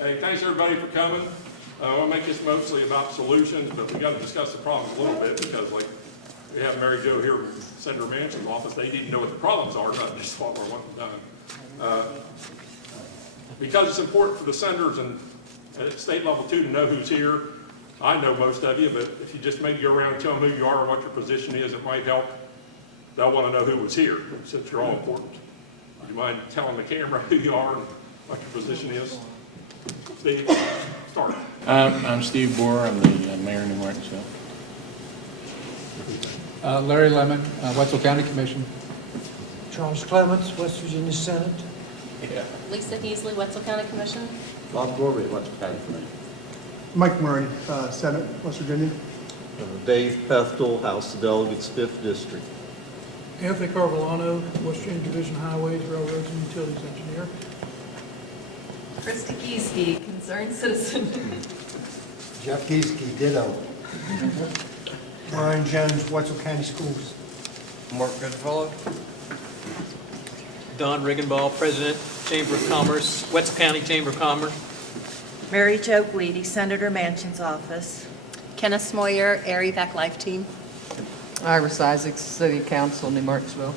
Hey, thanks everybody for coming. I want to make this mostly about solutions, but we got to discuss the problems a little bit because, like, we have Mary Jo here from Senator Manchin's office. They didn't know what the problems are, not just what we're wanting done. Because it's important for the senators and at state level too to know who's here. I know most of you, but if you just maybe go around and tell them who you are and what your position is, it might help. They'll want to know who was here, since you're all important. Do you mind telling the camera who you are and what your position is? Steve, start. I'm Steve Boer. I'm the mayor of New Martinsville. Larry Lemon, Wetzel County Commission. Charles Clements, West Virginia Senate. Yeah. Lisa Heasley, Wetzel County Commission. Bob Gorby, Wetzel County Commission. Mike Murray, Senate, West Virginia. Dave Pethel, House of Delegates, 5th District. Anthony Carvolano, West Virginia Division Highways, Railroads, and Utilities Engineer. Krista Giesky, Concerned Citizen. Jeff Giesky, ditto. Brian Jones, Wetzel County Schools. Mark Goodfellow. Don Riggenball, President, Chamber of Commerce, Wetzel County Chamber of Commerce. Mary Jo Guidi, Senator Manchin's office. Kenneth Smoyer, AREVAC Life Team. Iris Isaacs, City Council, New Martinsville.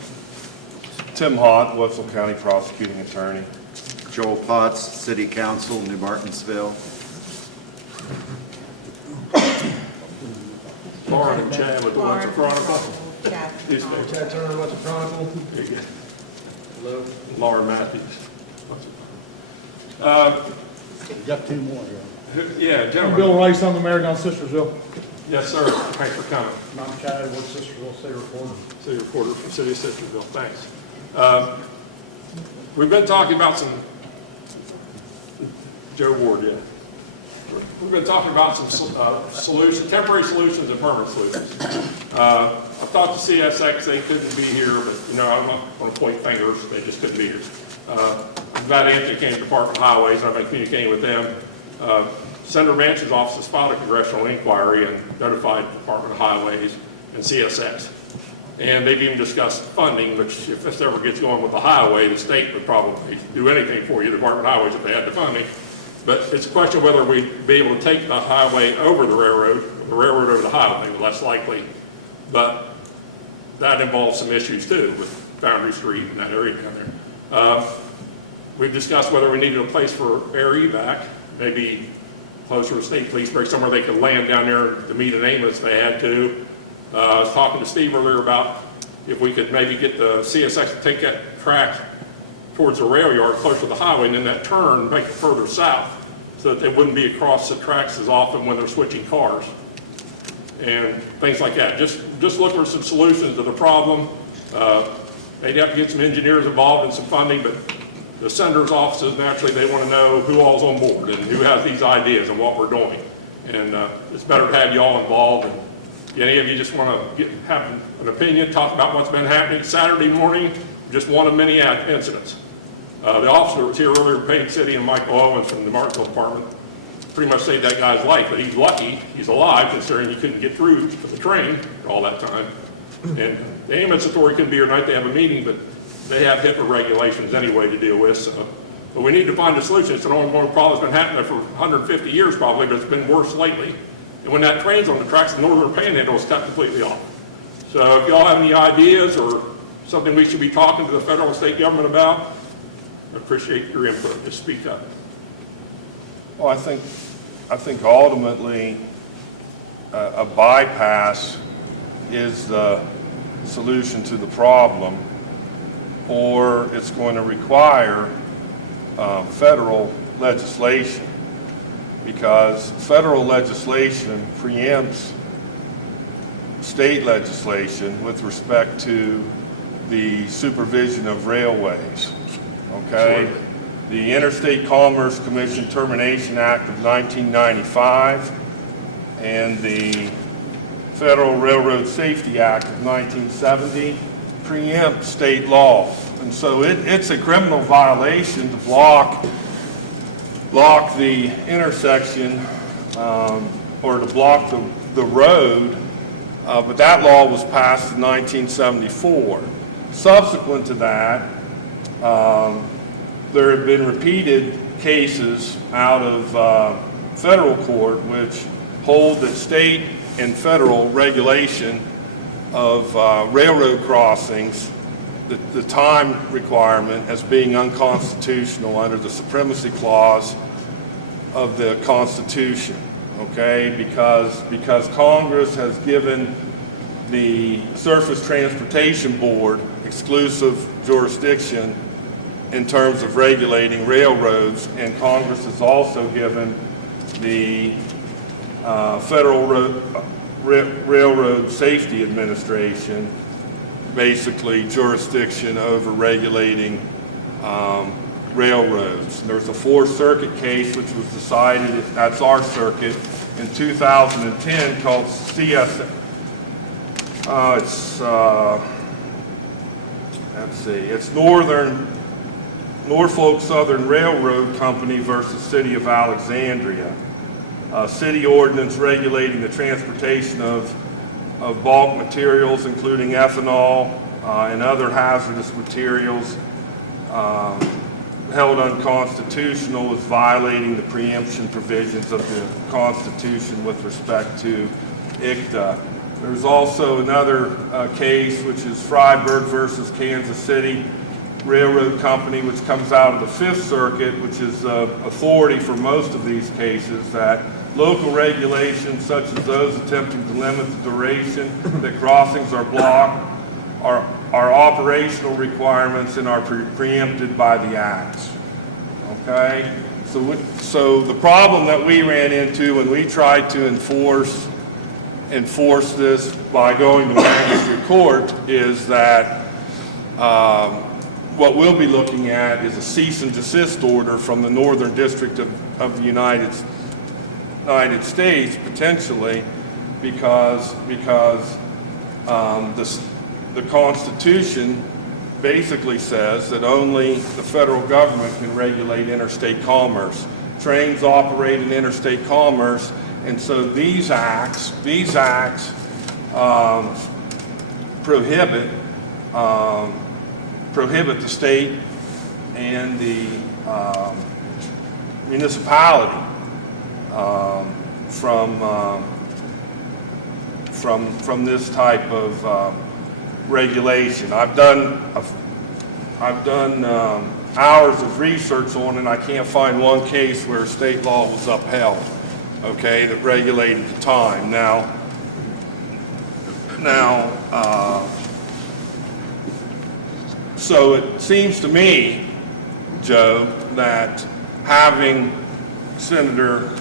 Tim Hott, Wetzel County Prosecuting Attorney. Joel Potts, City Council, New Martinsville. Lauren and Chad with the Wetzel Chronicle. Chad Turner, Wetzel Chronicle. There you go. Lauren Matthews. You got two more here. Yeah, gentlemen. Bill Rice, I'm the mayor down Sistersville. Yes, sir. Thanks for coming. I'm Chad Edwards, Sistersville State Reporter. City reporter from City of Sistersville. Thanks. We've been talking about some, Joe Ward, yeah. We've been talking about some solutions, temporary solutions and permanent solutions. I thought the CSX, they couldn't be here, but you know, I'm not going to point fingers. They just couldn't be here. I'm glad Anthony came to Department of Highways. I've been communicating with them. Senator Manchin's office has filed a congressional inquiry and notified the Department of Highways and CSX. And they've even discussed funding, which if this ever gets going with the highway, the state would probably do anything for you, the Department of Highways, if they had the funding. But it's a question of whether we'd be able to take the highway over the railroad over the highway, less likely. But that involves some issues too, with Foundry Street and that area down there. We've discussed whether we needed a place for AREVAC, maybe closer to State Police, Bridge, somewhere they could land down there to meet an ambulance if they had to. I was talking to Steve earlier about if we could maybe get the CSX to take that track towards the rail yard closer to the highway and then that turn make it further south so that they wouldn't be across the tracks as often when they're switching cars and things like that. Just looking for some solutions to the problem. They'd have to get some engineers involved and some funding, but the senator's offices, naturally, they want to know who all's on board and who has these ideas and what we're doing. And it's better to have you all involved. And if any of you just want to have an opinion, talk about what's been happening Saturday morning, just one of many incidents. The officer that was here earlier, Payne City, and Michael Owens from the Martinsville Department, pretty much saved that guy's life, but he's lucky he's alive considering he couldn't get through to the train for all that time. And the ambulance authority couldn't be here tonight, they have a meeting, but they have HIPAA regulations anyway to deal with. So, but we need to find a solution. It's an ongoing problem that's been happening for 150 years probably, but it's been worse lately. And when that train's on the tracks, the northern panhandle is cut completely off. So if y'all have any ideas or something we should be talking to the federal and state government about, I appreciate your input. Just speak up. Well, I think ultimately a bypass is the solution to the problem, or it's going to require federal legislation, because federal legislation preempts state legislation with respect to the supervision of railways. Okay? Sure. The Interstate Commerce Commission Termination Act of 1995 and the Federal Railroad Safety Act of 1970 preempt state law. And so it's a criminal violation to block the intersection or to block the road, but that law was passed in 1974. Subsequent to that, there have been repeated cases out of federal court which hold that state and federal regulation of railroad crossings, the time requirement, as being unconstitutional under the supremacy clause of the Constitution, okay? Because Congress has given the Surface Transportation Board exclusive jurisdiction in terms of regulating railroads, and Congress has also given the Federal Railroad Safety Administration basically jurisdiction over regulating railroads. There's a Fourth Circuit case which was decided, that's our circuit, in 2010 called CSX. It's Norfolk Southern Railroad Company versus City of Alexandria. City ordinance regulating the transportation of bulk materials, including ethanol and other hazardous materials, held unconstitutional, is violating the preemption provisions of the Constitution with respect to ICTA. There's also another case, which is Freiburg versus Kansas City Railroad Company, which comes out of the Fifth Circuit, which is authority for most of these cases, that local regulations such as those attempting to limit the duration that crossings are blocked are operational requirements and are preempted by the acts. Okay? So the problem that we ran into when we tried to enforce this by going to magistrate court is that what we'll be looking at is a cease and desist order from the Northern District of the United States, potentially, because the Constitution basically says that only the federal government can regulate interstate commerce. Trains operate in interstate commerce, and so these acts prohibit the state and the municipality from this type of regulation. I've done hours of research on it, and I can't find one case where state law was upheld, okay, that regulated the time. Now, so it seems to me, Joe, that having Senator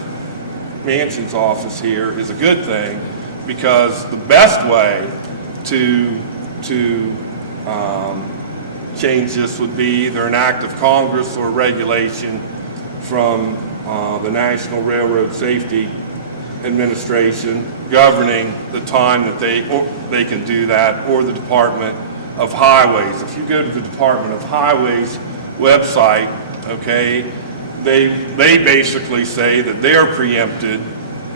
Manchin's office here is a good thing, because the best way to change this would be either an act of Congress or regulation from the National Railroad Safety Administration governing the time that they can do that, or the Department of Highways. If you go to the Department of Highways website, okay, they basically say that they're preempted,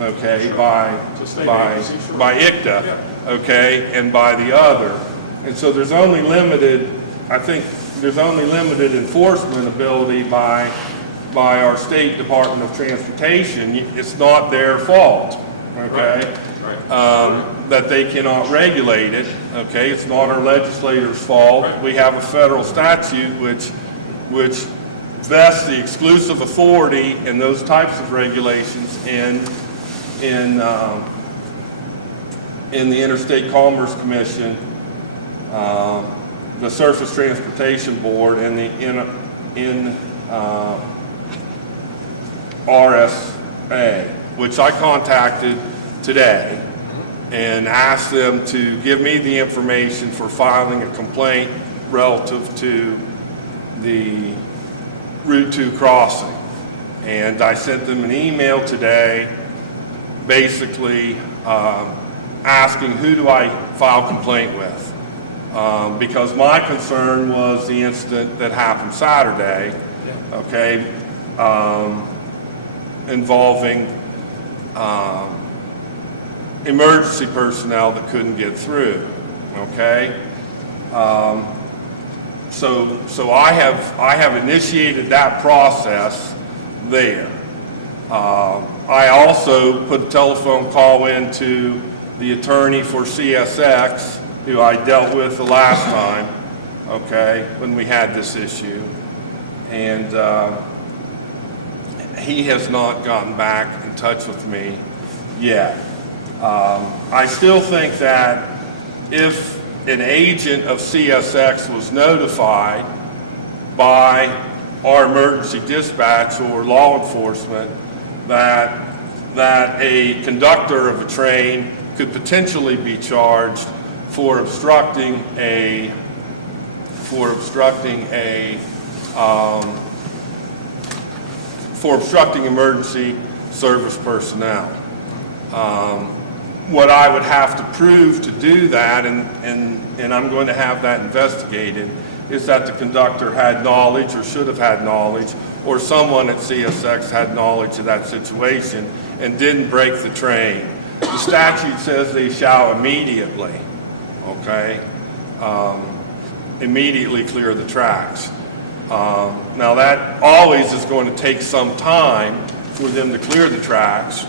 okay, by ICTA, okay, and by the other. And so there's only limited, I think there's only limited enforcement ability by our State Department of Transportation. It's not their fault, okay, that they cannot regulate it, okay. It's not our legislators' fault. We have a federal statute which vests the exclusive authority in those types of regulations in the Interstate Commerce Commission, the Surface Transportation Board, and the RSA, which I contacted today and asked them to give me the information for filing a complaint relative to the Route 2 crossing. And I sent them an email today basically asking who do I file complaint with. Because my concern was the incident that happened Saturday, okay, involving emergency personnel that couldn't get through, okay? So I have initiated that process there. I also put a telephone call into the attorney for CSX, who I dealt with the last time, okay, when we had this issue. And he has not gotten back in touch with me yet. I still think that if an agent of CSX was notified by our emergency dispatch or law enforcement that a conductor of a train could potentially be charged for obstructing emergency service personnel. What I would have to prove to do that, and I'm going to have that investigated, is that the conductor had knowledge or should have had knowledge, or someone at CSX had knowledge of that situation and didn't break the train. The statute says they shall immediately, okay, immediately clear the tracks. Now that always is going to take some time for them to clear the tracks.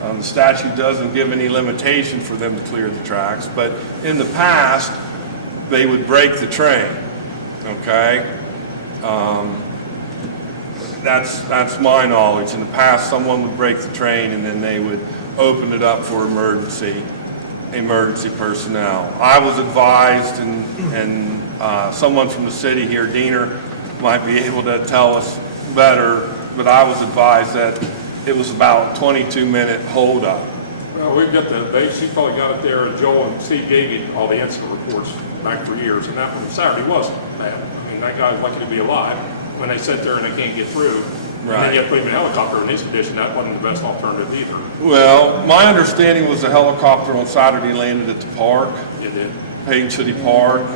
The statute doesn't give any limitation for them to clear the tracks, but in the past, they would break the train, okay? That's my knowledge. In the past, someone would break the train and then they would open it up for emergency personnel. I was advised, and someone from the city here, Diener, might be able to tell us better, but I was advised that it was about a 22-minute holdup. Well, we've got she probably got it there, and Joel and Steve gave you all the incident reports back for years, and that one Saturday wasn't bad. I mean, that guy's lucky to be alive. When they sit there and they can't get through, and then you have to put him in a helicopter in this condition, that wasn't the best alternative either. Well, my understanding was the helicopter on Saturday landed at the park. It did. Payne City Park,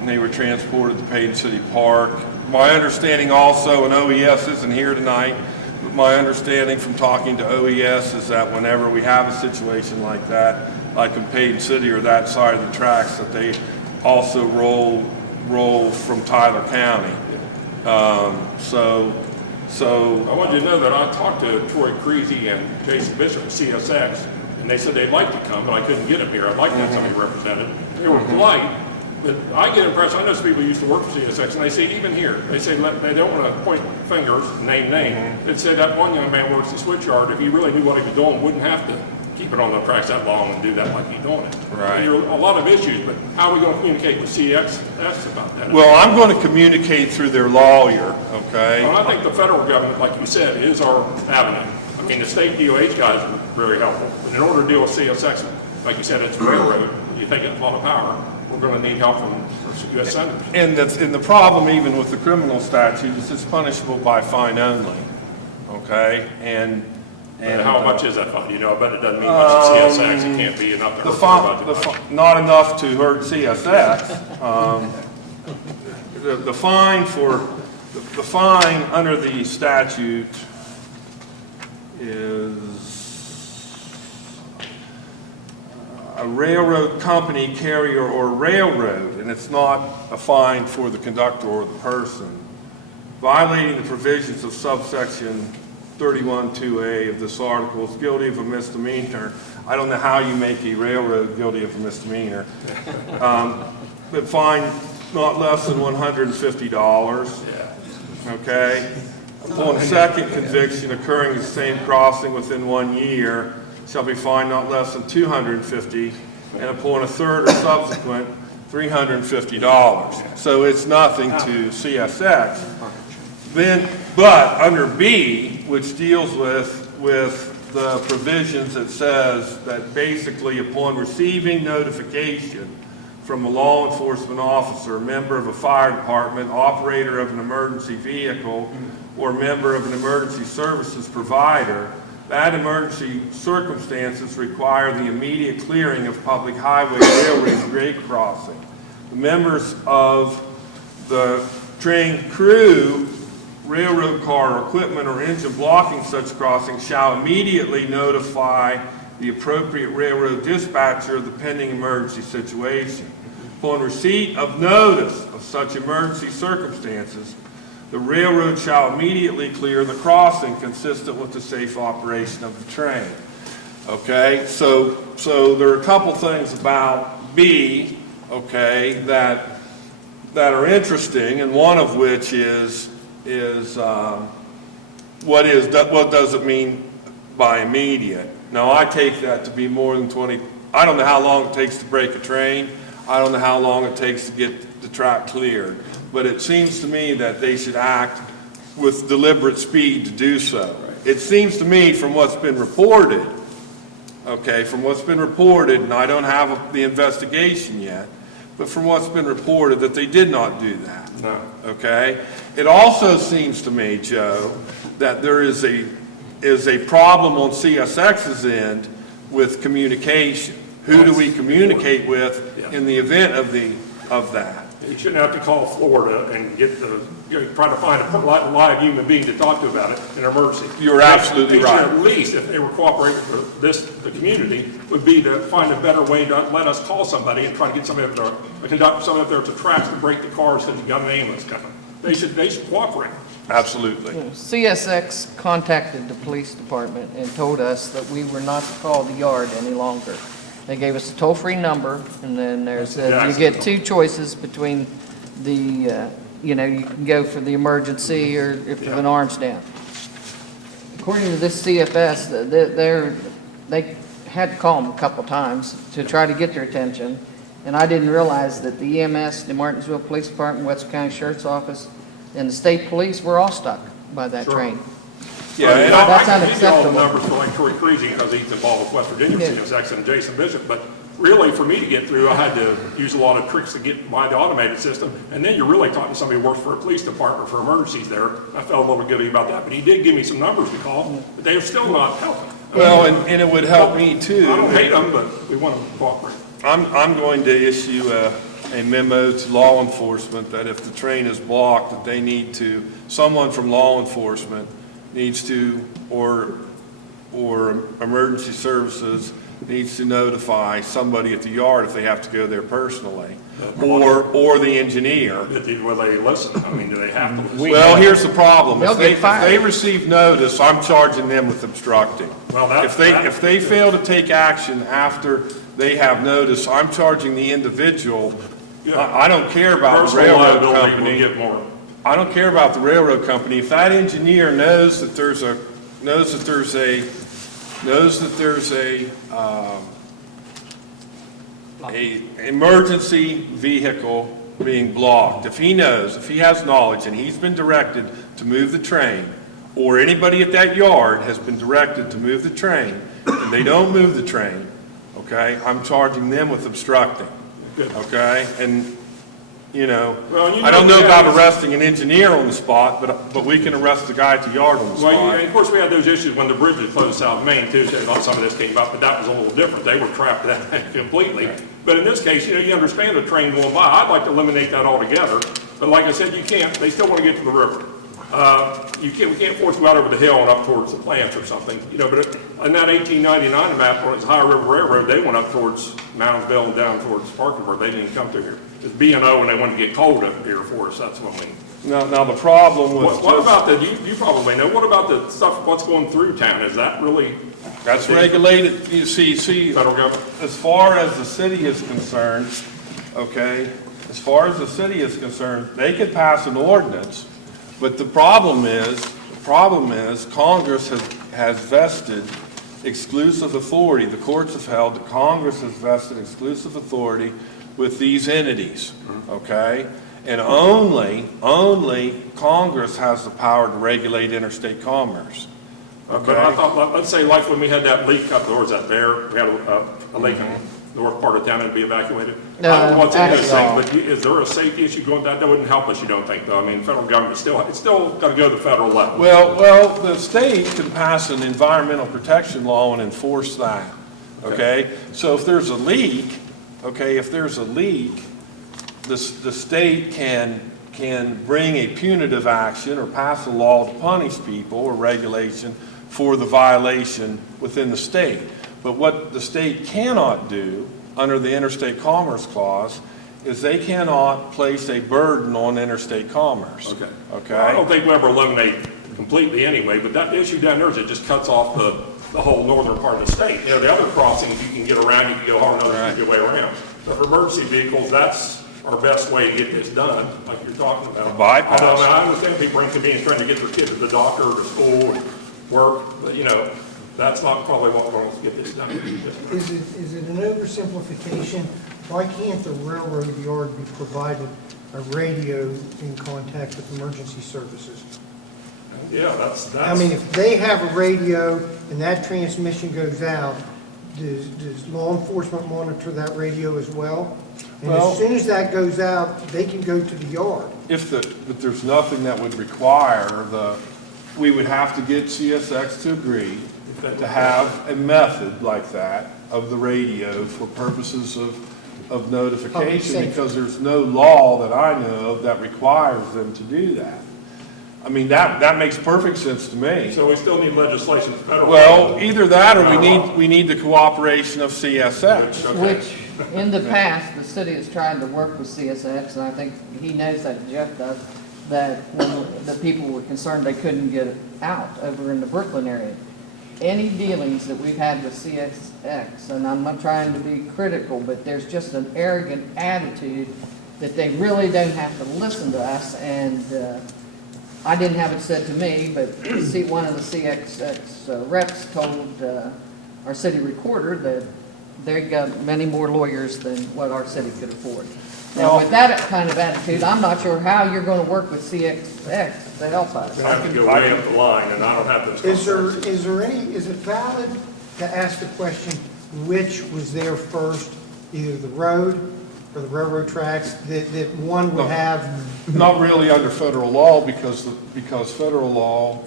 and they were transported to Payne City Park. My understanding also, and OES isn't here tonight, but my understanding from talking to OES is that whenever we have a situation like that, like in Payne City or that side of the tracks, that they also roll from Tyler County. So I want you to know that I talked to Troy Creasy and Jason Bishop of CSX, and they said they'd like to come, but I couldn't get them here. I'd like to have somebody represented. They were polite, but I get impressed. I know some people who used to work for CSX, and they say even here, they say they don't want to point fingers, name. They say that one young man works the switch yard. If he really knew what he was doing, wouldn't have to keep it on the tracks that long and do that like he's doing it. Right. There are a lot of issues, but how are we going to communicate with CSX about that? well, I'm going to communicate through their lawyer, okay? Well, I think the federal government, like you said, is our avenue. I mean, the state DOH guys are very helpful, but in order to deal with CSX, like you said, it's railroad, you think it's a lot of power, we're going to need help from U.S. senators. And the problem even with the criminal statute is it's punishable by fine only, okay? And how much is that fine? You know, I bet it doesn't mean much to CSX. It can't be enough to hurt their budget. not enough to hurt CSX. The fine under the statute is a railroad company, carrier, or railroad, and it's not a fine for the conductor or the person, violating the provisions of subsection 31(2)A of this article is guilty of a misdemeanor. I don't know how you make a railroad guilty of a misdemeanor. But fine not less than $150, okay? Upon a second conviction occurring in the same crossing within 1 year, shall be fined not less than $250, and upon a third or subsequent, $350. So it's nothing to CSX. But under B, which deals with the provisions that says that basically upon receiving notification from a law enforcement officer, member of a fire department, operator of an emergency vehicle, or member of an emergency services provider, that emergency circumstances require the immediate clearing of public highway, railway, grade crossing. The members of the train crew, railroad car, equipment, or engine blocking such crossing shall immediately notify the appropriate railroad dispatcher of the pending emergency situation. Upon receipt of notice of such emergency circumstances, The railroad shall immediately clear the crossing consistent with the safe operation of the train. Okay, so there are a couple things about B, okay, that are interesting, and one of which is what does it mean by immediate? Now, I take that to be more than 20. I don't know how long it takes to break a train. I don't know how long it takes to get the track cleared. But it seems to me that they should act with deliberate speed to do so. It seems to me from what's been reported, okay, from what's been reported, and I don't have the investigation yet, but from what's been reported that they did not do that. No. Okay? It also seems to me, Joe, that there is a problem on CSX's end with communication. Who do we communicate with in the event of that? You shouldn't have to call Florida and try to find a live human being to talk to about it in an emergency. You're absolutely right. At least, if they were cooperating for the community, would be to find a better way to let us call somebody and try to get somebody up there, or conduct somebody up there to tracks to break the cars that you got an ambulance coming. They should cooperate. Absolutely. CSX contacted the police department and told us that we were not to call the yard any longer. They gave us a toll-free number, and then you get two choices between the, you can go for the emergency or if an arm's down. According to this CFS, they had to call them a couple times to try to get their attention, and I didn't realize that the EMS, the Martinsville Police Department, Wetzel County Sheriff's Office, and the state police were all stuck by that train. Yeah, and That's I can give you all the unacceptable. numbers for like Troy Creasy, because he's involved with West Virginia, Yeah. CSX, and Jason Bishop, but really, for me to get through, I had to use a lot of tricks to get by the automated system, and then you're really talking to somebody who works for a police department for emergencies there. I felt a little guilty about that, but he did give me some numbers to call, but they are still not helping. well, and it would help me too. I don't hate them, but we want them to cooperate. I'm going to issue a memo to law enforcement that if the train is blocked, that they need to, someone from law enforcement needs to, or emergency services needs to notify somebody at the yard if they have to go there personally, or the engineer. Will they listen? I mean, do they have to listen? Well, here's the problem. They'll get If fired. they receive notice, I'm charging them with obstructing. Well, If they fail to take action after they have notice, I'm charging the individual. I don't care about the Personal railroad liability will company. get more. I don't care about the railroad company. If that engineer knows that there's a emergency vehicle being blocked, if he has knowledge and he's been directed to move the train, or anybody at that yard has been directed to move the train, and they don't move the train, okay, I'm charging them with obstructing, okay? And, I don't know about arresting an engineer on the spot, but we can arrest the guy at the yard on the Well, spot. and of course, we had those issues when the bridge was closed South Main too, so some of this came up, but that was a little different. They were trapped that completely. But in this case, you understand a train going by. I'd like to eliminate that altogether, but like I said, you can't. They still want to get to the river. We can't force them out over the hill and up towards the plants or something, but in that 1899 map, when it was High River Railroad, they went up towards Moundsville and down towards Spartanburg. They didn't come through here. It's B&O and they wanted to get cold up here for us. That's when we. Now the problem was. What about you probably know, what about the stuff, what's going through town? Is that really? That's regulated, you see, Federal government? as far as the city is concerned, okay, as far as the city is concerned, they could pass an ordinance, but the problem is Congress has vested exclusive authority. The courts have held that Congress has vested exclusive authority with these entities, okay? And only Congress has the power to regulate interstate commerce. Okay. But I thought, let's say like when we had that leak up, or was that there? We had a lake in the north part of town and be evacuated. I don't know what's in this thing, but is there a safety issue going that wouldn't help us, you don't think, though? I mean, federal government it's still got to go to the federal level. Well, the state can pass an environmental protection law and enforce that, okay? So if there's a leak, the state can bring a punitive action or pass a law to punish people or regulation for the violation within the state. But what the state cannot do under the Interstate Commerce Clause is they cannot place a burden on interstate commerce. Okay. Okay? I don't think we'll ever eliminate completely anyway, but that issue down there is it just cuts off the whole northern part of the state. You know, the other crossings, you can get around, you can go hard enough to get your way around. So for emergency vehicles, that's our best way to get this done, like you're talking about. Bypass. Although, I understand people bring convenience trying to get their kids to the doctor or to school and work, but you know, that's not probably what we're going to get this done. Is it an oversimplification? Why can't the railroad yard be provided a radio in contact with emergency services? Yeah, that's. I mean, if they have a radio and that transmission goes out, does law enforcement monitor that radio as well? And Well- as soon as that goes out, they can go to the yard. But there's nothing that would require we would have to get CSX to agree to have a method like that of the radio for purposes of notification, safety. because there's no law that I know of that requires them to do that. I mean, that makes perfect sense to me. So we still need legislation at the federal Well, level. either that or we need the cooperation of CSX. Okay. Which, in the past, the city has tried to work with CSX, and I think he knows that, Jeff does, that when the people were concerned they couldn't get it out over in the Brooklyn area. Any dealings that we've had with CSX, and I'm not trying to be critical, but there's just an arrogant attitude that they really don't have to listen to us, and I didn't have it said to me, but one of the CSX reps told our city recorder that they got many more lawyers than what our city could afford. Now, with that kind of attitude, I'm not sure how you're going to work with CSX to help us. I can go way up the line, and I don't have this. Is it valid to ask the question, which was there first, either the road or the railroad tracks, that one would have? Not really under federal law, because federal law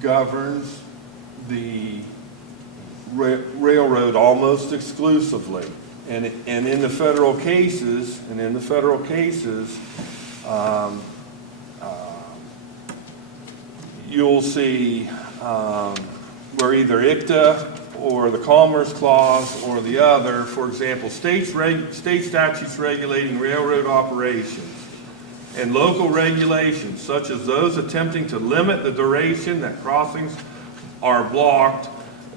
governs the railroad almost exclusively. And in the federal cases, you'll see where either ICTA or the Commerce Clause or the other, for example, state statutes regulating railroad operations and local regulations, such as those attempting to limit the duration that crossings are blocked,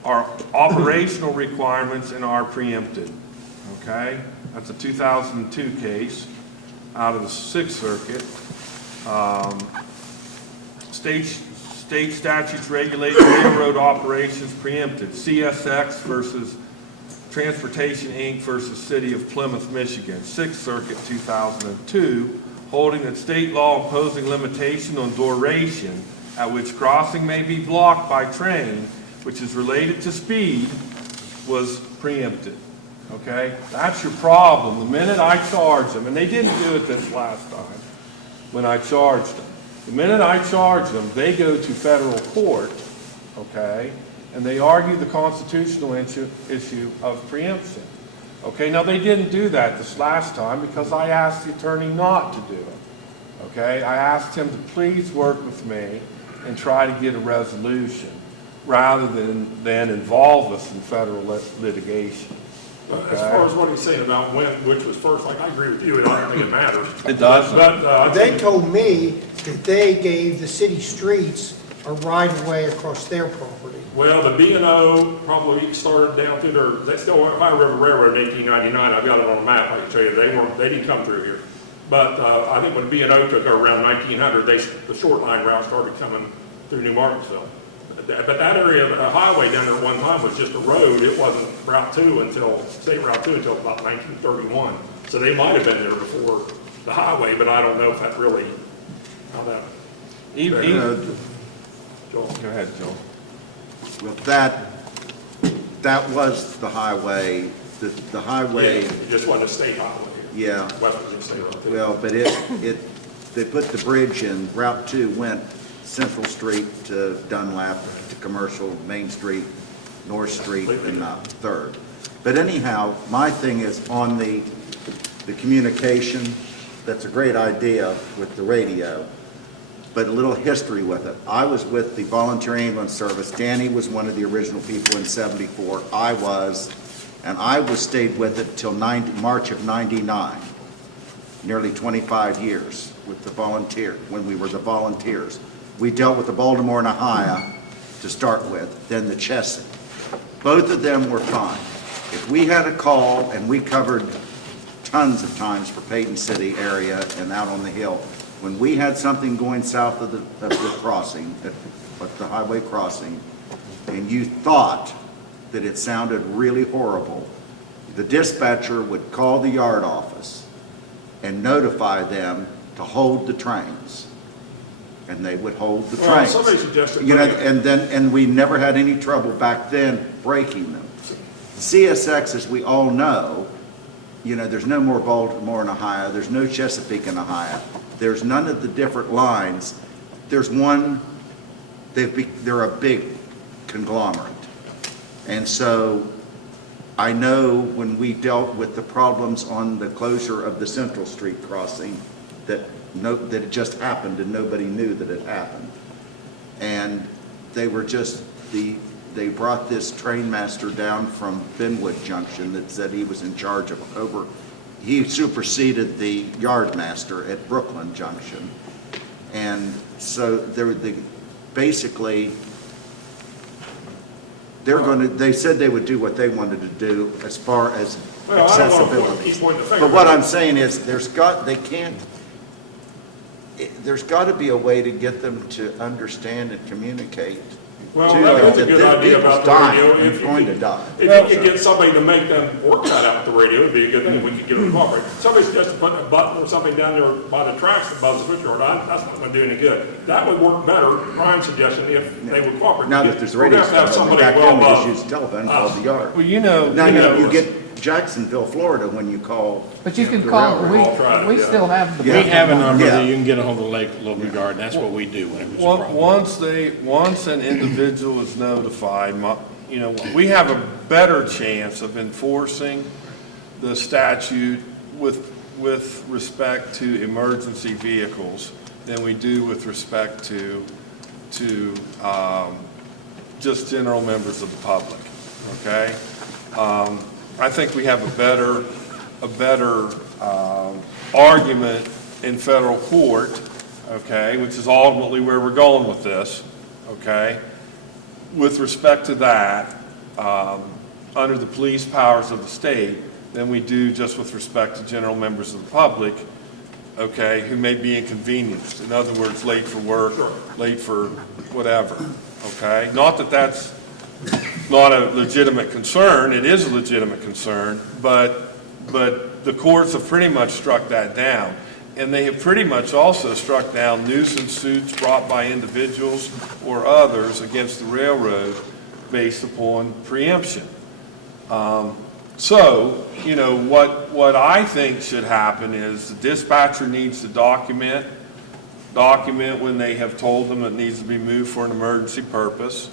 are operational requirements and are preempted. Okay? That's a 2002 case out of the Sixth Circuit. State statutes regulating railroad operations preempted. CSX versus Transportation, Inc. versus City of Plymouth, Michigan. Sixth Circuit, 2002, holding that state law imposing limitation on duration at which crossing may be blocked by train, which is related to speed, was preempted. Okay? That's your problem. The minute I charge them, and they didn't do it this last time when I charged them. The minute I charge them, they go to federal court, okay, and they argue the constitutional issue of preemption. Okay, now they didn't do that this last time because I asked the attorney not to do it. Okay, I asked him to please work with me and try to get a resolution rather than involve us in federal litigation. As far as what he's saying about which was first, like, I agree with you, and I don't think it matters. It doesn't. But They told me that they gave the city streets a right-of-way across their property. well, the B&O probably started down through there, they still went Ohio River Railroad in 1899, I've got it on a map, I can show you, they didn't come through here. But I think when B&O took over around 1900, the short line route started coming through New Martinsville. But that area of a highway down there at one time was just a road. It wasn't State Route 2 until about 1931. So they might have been there before the highway, but I don't know if that's really how that. Joel. Go ahead, Joe. Well, that was the highway, the highway, Yeah, it just wasn't a state highway. yeah, West Virginia State Route 2. well, but they put the bridge in, Route 2 went Central Street to Dunlap, to Commercial, Main Street, North Street, and Third. But anyhow, my thing is on the communication, that's a great idea with the radio, but a little history with it. I was with the Volunteer Ambulance Service. Danny was one of the original people in '74. I was, and I stayed with it till March of '99, nearly 25 years with the when we were the volunteers. We dealt with the Baltimore and Ohio to start with, then the Chesapeake. Both of them were fine. If we had a call, and we covered tons of times for Peyton City area and out on the hill, when we had something going south of the crossing, at the highway crossing, and you thought that it sounded really horrible, the dispatcher would call the yard office and notify them to hold the trains. And they would hold the Well, trains. somebody suggested You know, that- and we never had any trouble back then breaking them. CSX, as we all know, you know, there's no more Baltimore and Ohio, there's no Chesapeake and Ohio, there's none of the different lines. There's one, they're a big conglomerate. And so I know when we dealt with the problems on the closure of the Central Street crossing, that it just happened and nobody knew that it happened. And they were just, they brought this train master down from Benwood Junction that said he was in charge of he superseded the yard master at Brooklyn Junction. And so basically, they said they would do what they wanted to do as far as Well, I don't want to accessibility. keep pointing the finger. But what I'm saying is, there's got to be a way to get them to understand and communicate. Well, to that is a them good that idea people's about the dying radio. and going to die. If you could get somebody to make them work that out with the radio, it'd be a good thing. We could get them to cooperate. Somebody suggested putting a button or something down there by the tracks above the switchboard. That's not going to do any good. That would work better, Ryan's suggestion, if they would cooperate. Now that there's We're gonna radio have to have stuff, somebody back well then we just above used telephone, us. called the yard. Well, you know, Now, you get Jacksonville, Florida, when you call. But you can the call, railroad. we still have the. We have a number Yeah. that you can get a hold of the local guard, and that's what we do whenever it's a problem. Once an individual is notified, you know, we have a better chance of enforcing the statute with respect to emergency vehicles than we do with respect to just general members of the public, okay? I think we have a better argument in federal court, okay, which is ultimately where we're going with this, okay? With respect to that, under the police powers of the state, than we do just with respect to general members of the public, okay, who may be inconvenienced. In other words, late for work, late for whatever, okay? Not that that's not a legitimate concern, it is a legitimate concern, but the courts have pretty much struck that down. And they have pretty much also struck down nuisance suits brought by individuals or others against the railroad based upon preemption. So, you know, what I think should happen is the dispatcher needs to document when they have told them it needs to be moved for an emergency purpose.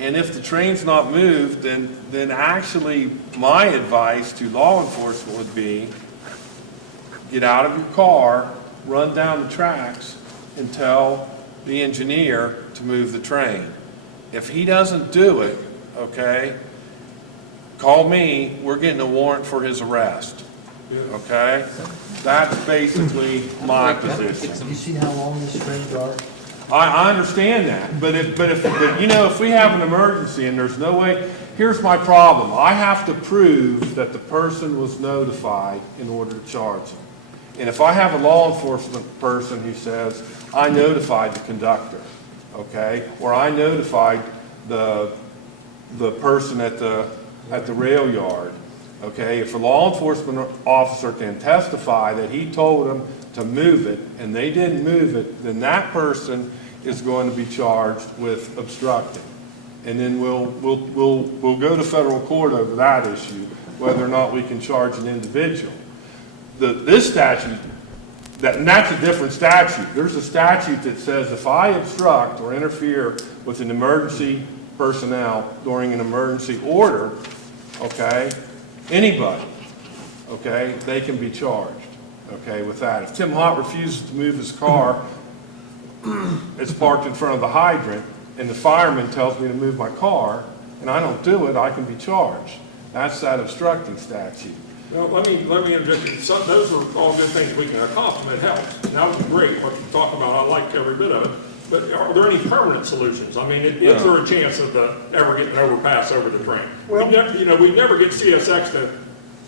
And if the train's not moved, then actually my advice to law enforcement would be, get out of your car, run down the tracks, and tell the engineer to move the train. If he doesn't do it, okay, call me, we're getting a warrant for his arrest, okay? That's basically my position. You see how long these trains are? I understand that, but you know, if we have an emergency and there's no way, here's my problem. I have to prove that the person was notified in order to charge them. And if I have a law enforcement person who says, I notified the conductor, okay, or I notified the person at the rail yard, okay, if a law enforcement officer can testify that he told them to move it and they didn't move it, then that person is going to be charged with obstructing. And then we'll go to federal court over that issue, whether or not we can charge an individual. This statute, and that's a different statute. There's a statute that says if I obstruct or interfere with an emergency personnel during an emergency order, okay, anybody, okay, they can be charged, okay, with that. If Tim Hott refuses to move his car, it's parked in front of the hydrant, and the fireman tells me to move my car, and I don't do it, I can be charged. That's that obstructing statute. Well, let me interject. Those are all good things we can accomplish, it helps. And that was great, what you're talking about, I liked every bit of it. But are there any permanent solutions? I mean, is there a chance of ever getting an overpass over the train? Well- We never get CSX to,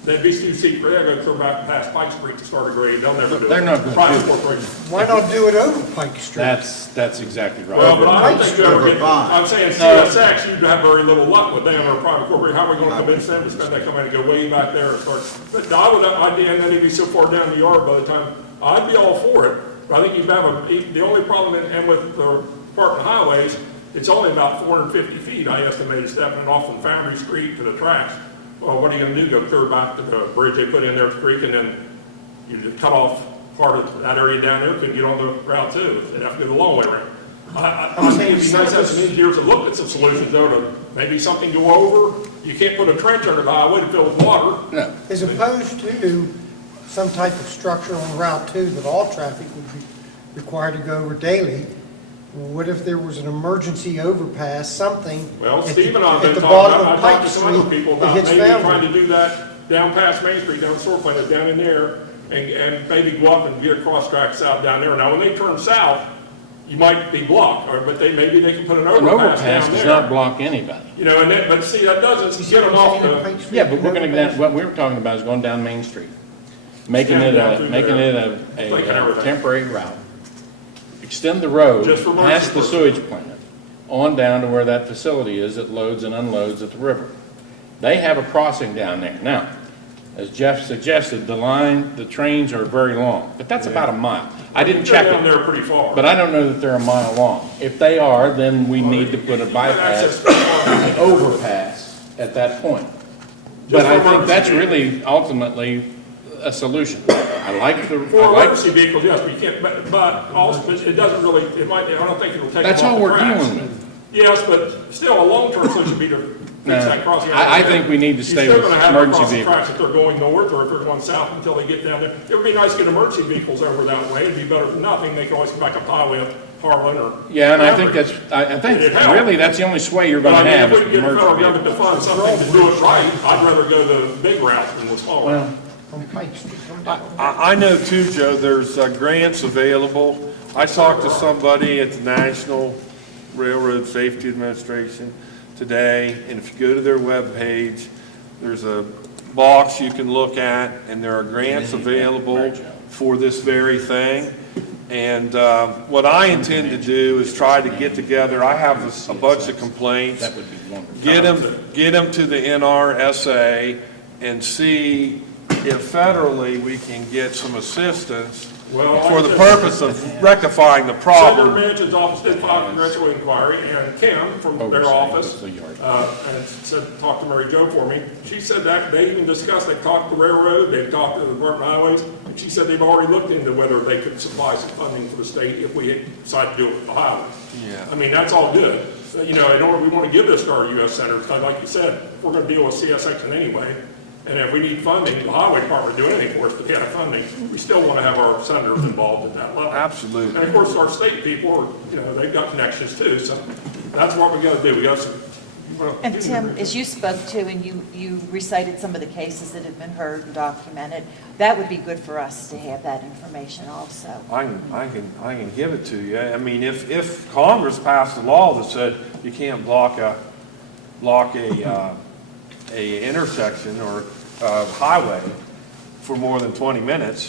they'd be too steep, they're gonna go back past Pike Street to start a grade, they'll never do it. They're not gonna Private do it. corporation. Why not do it over Pike Street? That's exactly right. Well, but I don't think you ever get, Fine. I'm saying CSX, you'd have very little luck with them or a private corporation. How are we gonna convince them to spend that come in and go way back there and start? But and then he'd be so far down the yard by the time, I'd be all for it. But I think you'd have the only problem, and with the Department of Highways, it's only about 450 feet, I estimate, stepping off from Foundry Street to the tracks. Well, what are you gonna do, go clear back to the bridge they put in there at the creek, and then you just cut off part of that area down there, couldn't get on the route too, they'd have to go the long way around. I think it'd be nice to have some engineers that look at some solutions though, to maybe something go over, you can't put a trench under the highway to fill with water. No. As opposed to some type of structure on Route 2 that all traffic would be required to go over daily. What if there was an emergency overpass, something Well, at Steve and I have the been at the talking, bottom I of talked Pike to some other Street people that about hits maybe trying Foundry? to do that down past Main Street, down Sword Plain, down in there, and maybe go up and get across tracks out down there. Now, when they turn south, you might be blocked, maybe they can put an An overpass overpass down does there. not block anybody. You know, but see, that doesn't get them off the, Pike Street, Yeah, but we're gonna, overpass? what we were talking about is going down Main Street, making it Yeah, a, through making there. it Like a everything. temporary route. Extend the road Just for past the emergency sewage plant, on down to where that facility is that loads and unloads at the river. They have a crossing down there. Now, as Jeff suggested, the trains are very long, but that's about a mile. I didn't check they're down it, there pretty far. but I don't know that they're a mile long. If they are, then we need to put a bypass, an overpass at that point. But I think that's really ultimately a solution. I like For emergency vehicles, yes, but you can't, but also, it doesn't really, I don't think it'll take That's them off all the we're tracks. dealing with. Yes, but still, a long-term solution would be to fix that crossing. I think we need to stay with You're still gonna have them emergency cross the vehicles. tracks if they're going north or if they're going south until they get down there. It would be nice to get emergency vehicles over that way. It'd be better than nothing. They can always come back up the highway up Harlan or. Yeah, and I think I think It'd help. really that's the only sway you're But I gonna mean, have if is we can get the federal emergency government to fund something to do it right, I'd rather go the big route than the small route. Well, On Pike Street, come down. I know too, Joe, there's grants available. I talked to somebody at the National Railroad Safety Administration today, and if you go to their webpage, there's a box you can look at, and there are grants available for this very thing. And what I intend to do is try to get together, I have a bunch of complaints, that would be wonderful. get them to the NRSA and see if federally we can get some assistance Well, for like the I said, purpose of rectifying the Senator problem. Manchin's office did file a congressional inquiry, and Kim from their Oversight office, of the yard. and said, talk to Mary Jo for me. She said that they even discussed, they talked to the railroad, they talked to the Department of Highways, and she said they've already looked into whether they could supply some funding for the state if we decide to do it with the highways. Yeah. I mean, that's all good. You know, in order, we want to give this to our U.S. senators, because like you said, we're going to deal with CSX in anyway. And if we need funding, the highway department will do anything for us, but they have funding. We still want to have our senators involved at that level. Absolutely. And of course, our state people are, you know, they've got connections too, so that's what we got to do. We got some. well, And Tim, as you spoke to and you recited some of the cases that have been heard and documented, that would be good for us to have that information also. I can give it to you. I mean, if Congress passed a law that said you can't block a intersection or a highway for more than 20 minutes,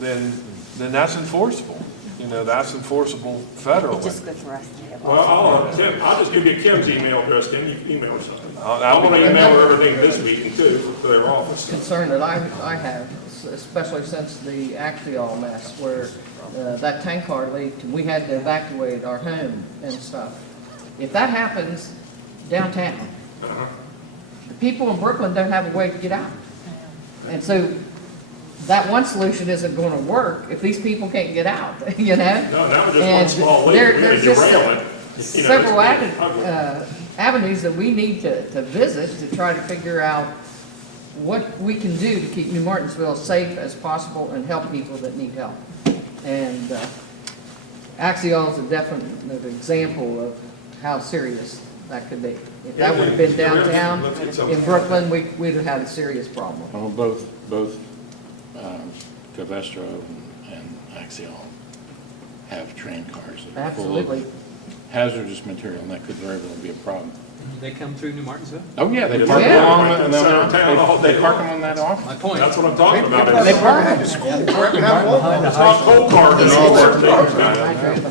then that's enforceable. You know, that's enforceable federally. It's just good for us to have. Well, I'll just give you Kim's email address, Kim, you can email her something. that'll I'm be going to good. email her everything this meeting too, for their office. concern that I have, especially since the Axial mess where that tank car leaked and we had to evacuate our home and stuff. If that happens downtown, the people in Brooklyn don't have a way to get out. And so that one solution isn't going to work if these people can't get out, you know? No, that was just one And small leak. there- We there's had to just derail it. You know, several it's ugly. avenues that we need to visit to try to figure out what we can do to keep New Martinsville safe as possible and help people that need help. And Axial is a definite example of how serious that could be. If that would have been downtown in Brooklyn, we'd have had a serious problem. Well, both Covestro and Axial have train cars that are full Absolutely. of hazardous material, and that could very well be a problem. They come through New Martinsville? Oh, yeah, they park Yeah. along, Right in the center of town all day they park long. them on that office. My point. That's what I'm talking about. They park them, It's not cold cars and all that.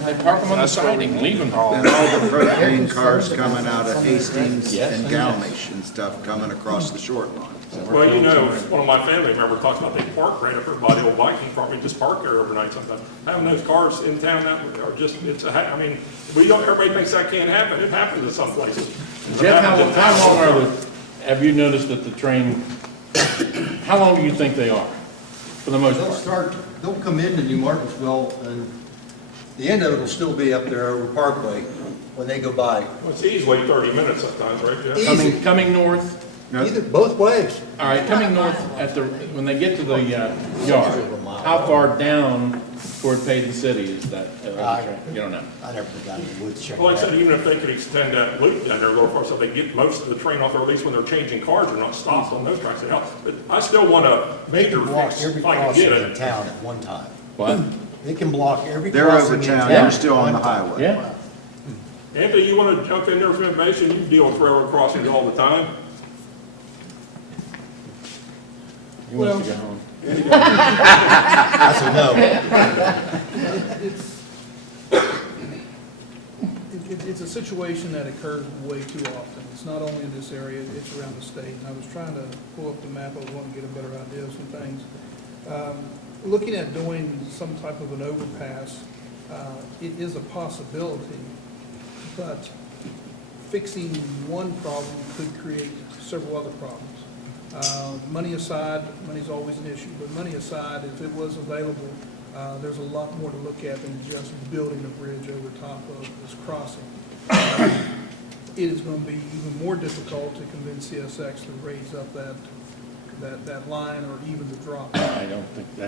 they park them on the siding, leave them. And all the propane cars coming out of Hastings and Galmish and stuff coming across the short line. Well, you know, one of my family members talks about they park right up there by the old Viking farm, and just park there overnight sometimes. Having those cars in town that are just, I mean, everybody thinks that can't happen. It happens in some places. Jeff, how long are have you noticed that the train, how long do you think they are, for the most part? They'll come into New Martinsville, and the end of it will still be up there over Parkway when they go by. Well, it's easily 30 minutes sometimes, right, Jeff? Coming north, Either, both ways. all right, coming north when they get to the yard, how far down toward Payton City is that? You don't know. I never been down in the woods checking Well, like I that. said, even if they could extend that loop down there a little far, so they get most of the train off there, at least when they're changing cars, they're not stopped on those tracks. But I still want a They major can block fix every if I can crossing get in it. town at one time. What? They can block every They're crossing over in town, town. you're still on the highway. Yeah. Anthony, you want to jump in there for information? You deal with railroad crossings all the time. He wants to go home. That's a no. It's a situation that occurs way too often. It's not only in this area, it's around the state. And I was trying to pull up the map, I was wanting to get a better idea of some things. Looking at doing some type of an overpass, it is a possibility, but fixing one problem could create several other problems. Money aside, money's always an issue, but money aside, if it was available, there's a lot more to look at than just building a bridge over top of this crossing. It is going to be even more difficult to convince CSX to raise up that line or even to drop it. I don't think, I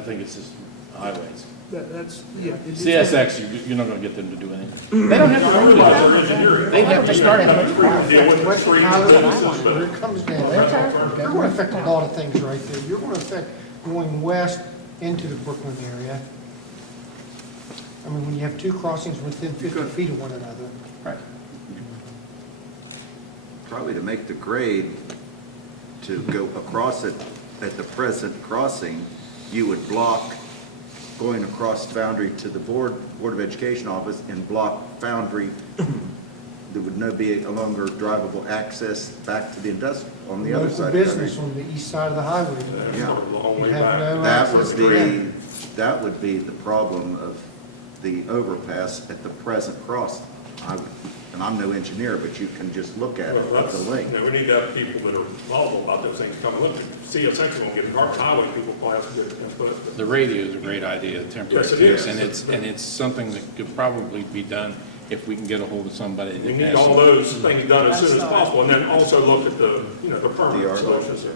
think it's just highways. That's, yeah. CSX, you're not gonna get them to do anything. They don't have to worry about it. They have to start Deal with the streets, businesses, Where it but comes down, you're going to affect a lot of things right there. You're going to affect going west into the Brooklyn area. I mean, when you have two crossings within 50 feet of one another. Right. Probably to make the grade to go across it at the present crossing, you would block going across Foundry to the Board of Education office and block Foundry. There would no be a longer drivable access back to the industrial on the other Local side. business on the east side of the highway. it's a long way You have back. no That access would to be, that would be the problem of the overpass at the present crossing. And I'm no engineer, but you can just look at it Well, with that's, the link. you know, we need to have people that are knowledgeable about those things come and look. CSX won't get it, our highway people probably have to get it input. The radio is a great idea, temporary Yes, it fix, is. and it's something that could probably be done if we can get a hold of somebody We that need has. all those things done as soon as possible, and then also look at the, the permanent DR solutions.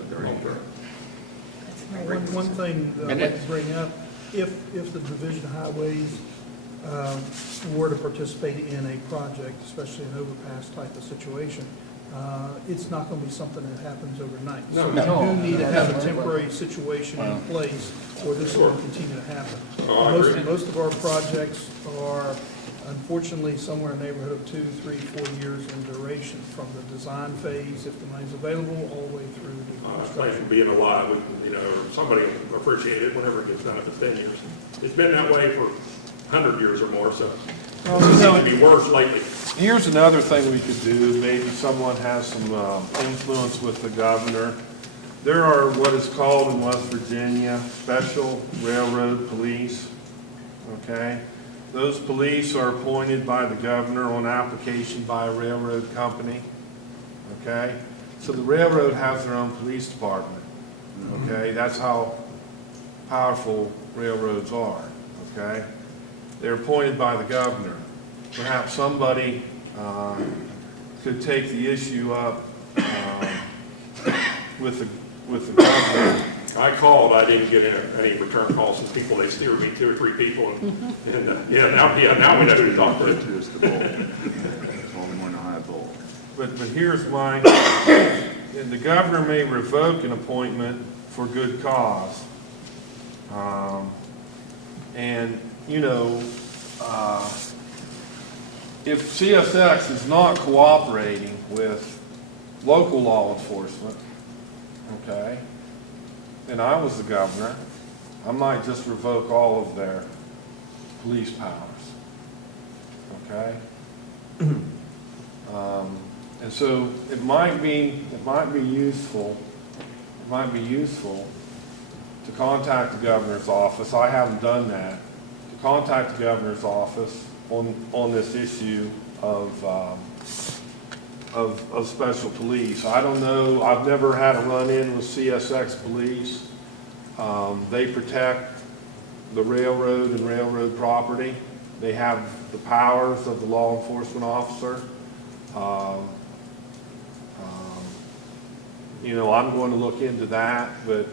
One thing I'd And like to bring up, if the Division of Highways were to participate in a project, especially an overpass type of situation, it's not going to be something that happens overnight. So we do need to have a temporary situation in place where this will continue to happen. Oh, I agree. Most of our projects are unfortunately somewhere in the neighborhood of 2, 3, 4 years in duration, from the design phase, if the money's available, all the way through the Thanks construction. for being alive, somebody will appreciate it whenever it gets done, if it's 10 years. It's been that way for 100 years or more, so it seems to be worse lately. Here's another thing we could do, maybe someone has some influence with the governor. There are what is called in West Virginia, special railroad police, okay? Those police are appointed by the governor on application by a railroad company, okay? So the railroad has their own police department, okay? That's how powerful railroads are, okay? They're appointed by the governor. Perhaps somebody could take the issue up with the governor. I called, I didn't get any return calls from people, they steered me 2 or 3 people, and now we know who to talk to. Two is the goal. Only one I bull. but here's my, and the governor may revoke an appointment for good cause. And, you know, if CSX is not cooperating with local law enforcement, okay, and I was the governor, I might just revoke all of their police powers, okay? And so it might be useful to contact the governor's office. I haven't done that. To contact the governor's office on this issue of special police. I don't know, I've never had a run-in with CSX police. They protect the railroad and railroad property. They have the powers of the law enforcement officer. You know, I'm going to look into that, but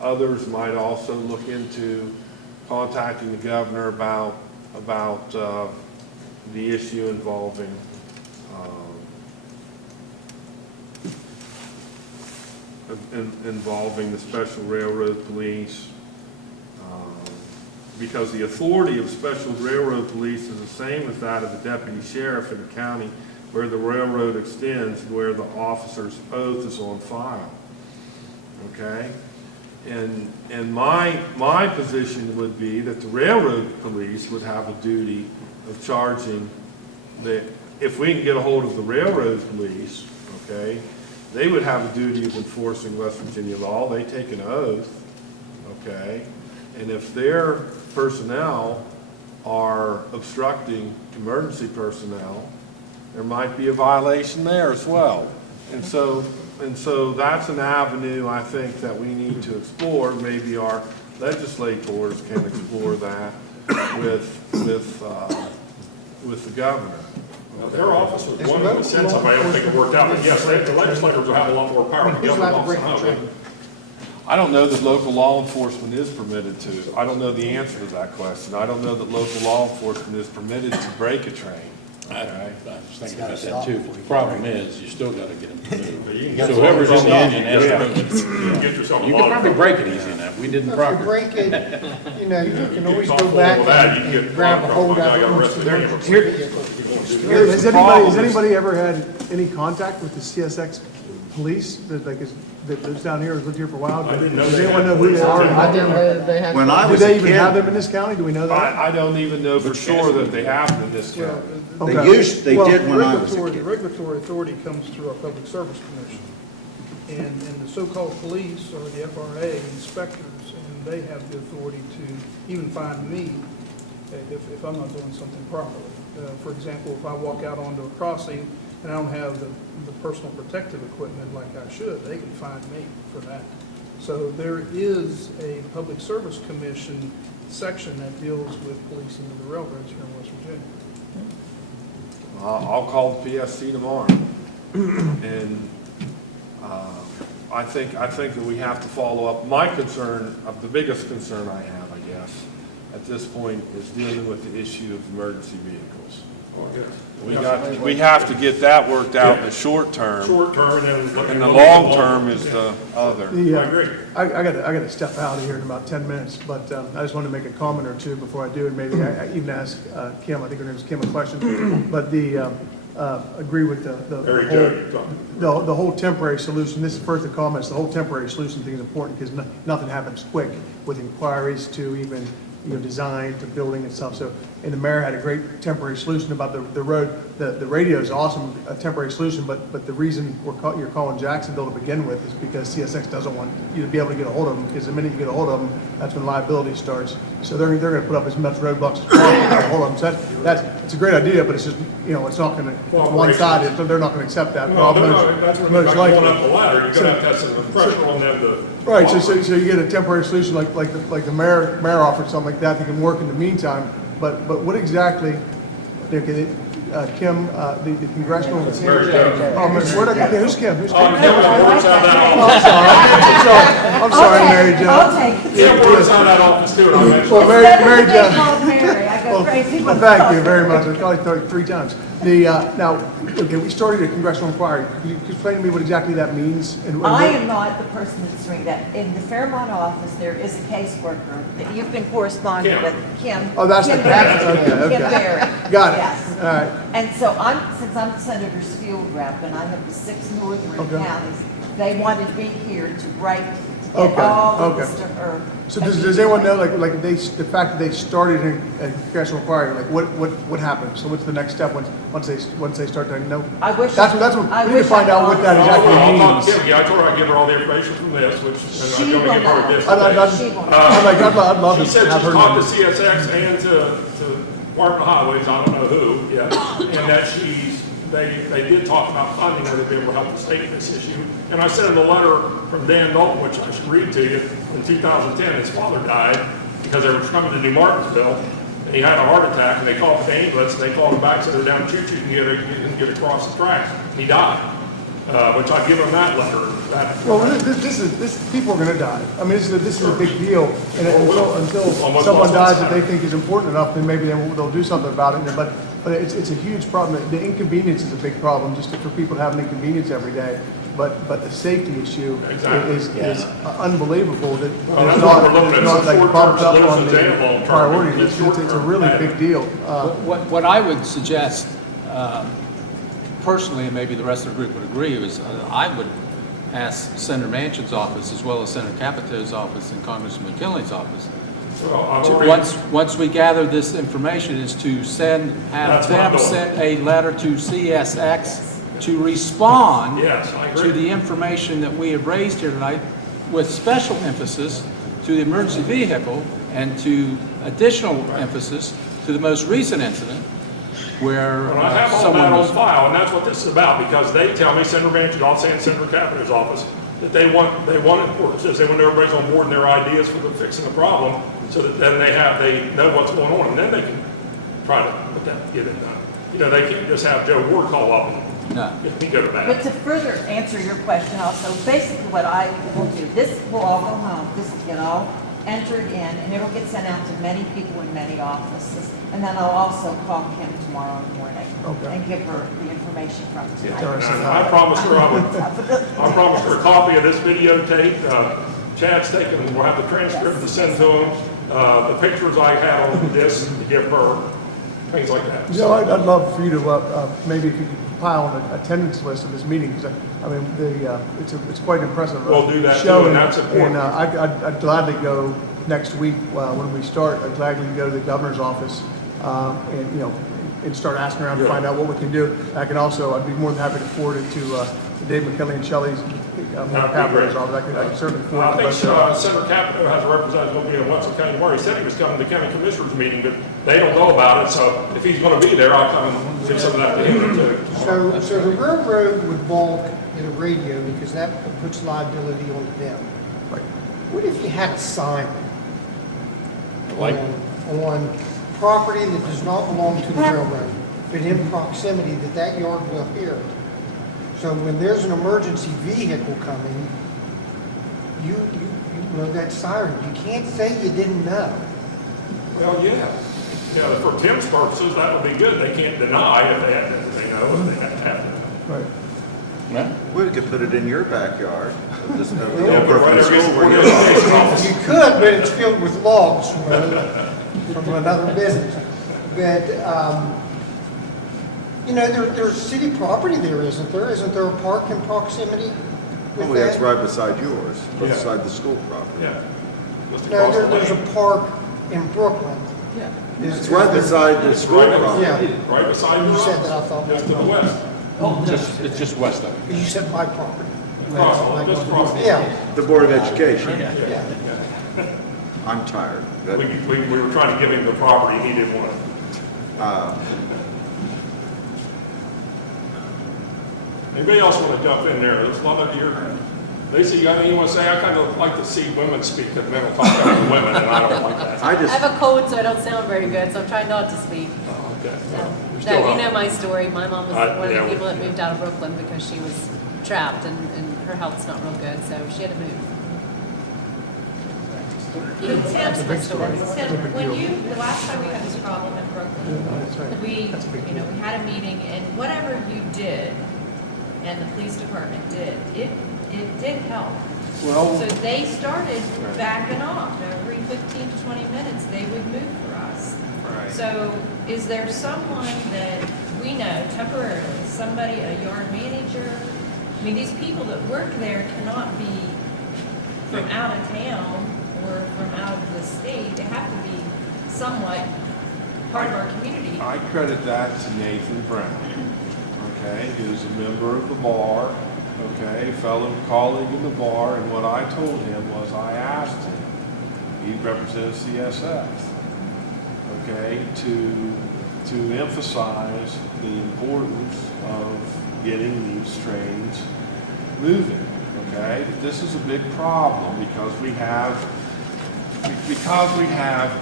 others might also look into contacting the governor about the issue involving the special railroad police, because the authority of special railroad police is the same as that of the deputy sheriff in the county where the railroad extends, where the officer's oath is on file. Okay? And my position would be that the railroad police would have a duty of charging if we can get a hold of the railroad police, okay, they would have a duty of enforcing West Virginia law. They take an oath, okay, and if their personnel are obstructing emergency personnel, there might be a violation there as well. And so that's an avenue I think that we need to explore. Maybe our legislators can explore that with the governor. Their office was one that would send somebody, I don't think it worked out, but yes, the legislators will have a lot more power. The Who's governor allowed to break wants the to know. train? I don't know that local law enforcement is permitted to. I don't know the answer to that question. I don't know that local law enforcement is permitted to break a train. I Okay? was thinking about that too. The problem is, you still gotta get them to But you move. can So get whoever's in the yourself- engine has to yeah. move. You can get yourself a You lot can of probably trouble. break it easy enough. We didn't If you proper. break it, you know, you can always Keep go on back with that, you can and get grab a locked hold up. I of got it. arrested Here- anyway. Has anybody ever had any contact with the CSX police that lives down here, has lived here for a while? I didn't know Does they anyone had know who they police. are? I didn't know that they had. When I Do was they a even have them kid, in this county? Do we know that? I don't even know for sure that they have them in this county. they Okay. did when I was a The kid. regulatory authority comes through our Public Service Commission. And the so-called police or the FRA inspectors, and they have the authority to even fine me if I'm not doing something properly. For example, if I walk out onto a crossing and I don't have the personal protective equipment like I should, they can fine me for that. So there is a Public Service Commission section that deals with policing of the railroads here in West Virginia. I'll call the PSC tomorrow. And I think that we have to follow up. My concern, the biggest concern I have, I guess, at this point is dealing with the issue of emergency vehicles. We have to get that worked out in the short term. Short term and then look at. And the long term is the other. Yeah, I agree. I gotta step out of here in about 10 minutes, but I just wanted to make a comment or two before I do, and maybe I even ask Kim, I think her name is Kim, a question. But agree with Very good. the whole temporary solution. This is first the comments, the whole temporary solution thing is important because nothing happens quick with inquiries to even, design to building and stuff. So, and the mayor had a great temporary solution about the road. The radio is awesome, a temporary solution, but the reason you're calling Jacksonville to begin with is because CSX doesn't want you to be able to get a hold of them, because the minute you get a hold of them, that's when liability starts. So they're going to put up as much roadblocks as possible to get a hold of them. So it's a great idea, but it's just, it's not going to, one-sided, so they're not going to accept that. No, they're not, that's when you're Most going likely. up the ladder, you're gonna have to have some pressure on them to. Right, so you get a temporary solution like the mayor offered, something like that can work in the meantime, but what exactly, okay, Kim, the congressional. Mary Jo. Oh, who's Kim? Who's Kim? Kim works out of that office. I'm sorry, Mary Jo. I'll take it. Kim works out of that office too, and I mentioned. Well, Mary Jo. Called Mary, I go go crazy. Well, thank you very much. I probably told you 3 times. Now, okay, we started a congressional inquiry. Could you explain to me what exactly that means? And I am not the person that's doing that. In the Fairmont office, there is a caseworker that you've been corresponding with, Kim. Oh, that's the Kim Barry. okay, okay. Kim Barry. Got it. Yes. All right. And so since I'm Senator's field rep and I have the 6 northern Okay. counties, they wanted to be here to write, to get Okay, all of okay. this to her. So does anyone know, like the fact that they started a congressional inquiry, like what happens? So what's the next step once they start to know? I wish. That's what, we need to find out what that I'll exactly talk to means. Kim. I told her I'd give her all the information from this, which She I'm going to will give her not. this. I'd love She to said have she's her talked to know. CSX and to Department of Highways, I don't know who yet, and that they did talk about funding her to be able to help the state with this issue. And I sent him a letter from Dan Knowlton, which I should read to you. In 2010, his father died because they were coming to New Martinsville, and he had a heart attack, and they called the ambulance, and they called him back, said they're down Choo-Choo, you can get across the tracks. He died, which I give him that letter. Well, this people are going to die. I mean, this is a big deal, and until someone dies that they think is important enough, then maybe they'll do something about it. But it's a huge problem. The inconvenience is a big problem, just for people to have an inconvenience every day. But the safety issue is unbelievable. That that's it's what we're looking at, not some like short-term bumped up on solutions and the long-term. priority It's list. It's a really big deal. What I would suggest, personally, and maybe the rest of the group would agree, is I would ask Senator Manchin's office, as well as Senator Capito's office and Congressman McKinley's office, Well, I've already- once we gather this information, is to have That's what I'm them doing. send a letter to CSX to respond Yes, I agree. to the information that we have raised here tonight, with special emphasis to the emergency vehicle and to additional emphasis to the most recent incident where Well, I have all someone that on was... file, and that's what this is about, because they tell me, Senator Manchin, I'll say in Senator Capito's office, that they want it, they want everybody's on board and their ideas for fixing the problem, so that then they know what's going on, and then they can try to get it done. You know, they can't just have Joe Ward call up and go to But bat. to further answer your question also, basically what I will do, this will all go home, this will get all entered in, and it'll get sent out to many people in many offices. And then I'll also call Kim tomorrow morning and give her the information from tonight. And I promised her I promised her a copy of this videotape. Chad's taken, we'll have the transcript to send to him, the pictures I had on this to give her, things like that. You know, I'd love for you to, maybe if you could compile an attendance list of this meeting, because I mean, it's quite impressive. We'll do that too, show, and that's important. And I'd gladly go next week, when we start, I'd gladly go to the governor's office, and start asking around to find out what we can do. I'd be more than happy to forward it to Dave McKinley and Shelley's Capito's office. I could certainly forward I it. think Senator Capito has a representative going to be in Wetzel County tomorrow. He said he was coming to the county commissioners meeting, but they don't know about it, so if he's going to be there, I'll come and give some of that to him too. So the railroad would balk at a radio because that puts liability on them. Right. What if you had a sign Like- on property that does not belong to the railroad, but in proximity that yard will hear it? So when there's an emergency vehicle coming, you know that siren. You can't say you didn't know. Well, yeah. Yeah, for Tim's purposes, that would be good. They can't deny if they have to, if they have to. Right. Yeah. We could put it in your backyard. Just Yeah, but right there is where one you're of the case office. You could, but it's filled with logs from another business. But, there's city property there, isn't there? Isn't there a park in proximity with Oh, yeah, it's that? right beside yours, Yeah. beside the school property. Yeah. Just No, across the there's a lane. park in Brooklyn. Yeah. It's right beside the school Right, property. Yeah. right beside your You said house, that, I thought. just to the west. It's just west of it. You said my property. Just across. Yeah, The Board of Education. yeah. I'm tired. but, We were trying to give him the property, he didn't want it. Anybody else want to jump in there? There's a lot of your, Lisa, you got anything you want to say? I kind of like to see women speak, because men will talk about the women, and I don't like that. I I just, have a cold, so I don't sound very good, so I'm trying not to speak. Oh, okay. Well, we No, still you help. know my story. My mom was one of yeah, the we- people that moved out of Brooklyn because she was trapped and her health's not real good, so she had to move. Tim's was Tim, when you, the last time we had this problem in Brooklyn, we had a meeting, and whatever you did, and the police department did, it did help. Well- So they started backing off. Every 15 to 20 minutes, they would move for us. Right. So is there someone that we know temporarily, somebody, a yard manager? I mean, these people that work there cannot be from out of town or from out of the state. They have to be somewhat part of our community. I credit that to Nathan Brown, okay, who's a member of the bar, okay, fellow colleague in the bar, and what I told him was I asked him, he represents CSX, okay, to emphasize the importance of getting these trains moving, okay? This is a big problem because we have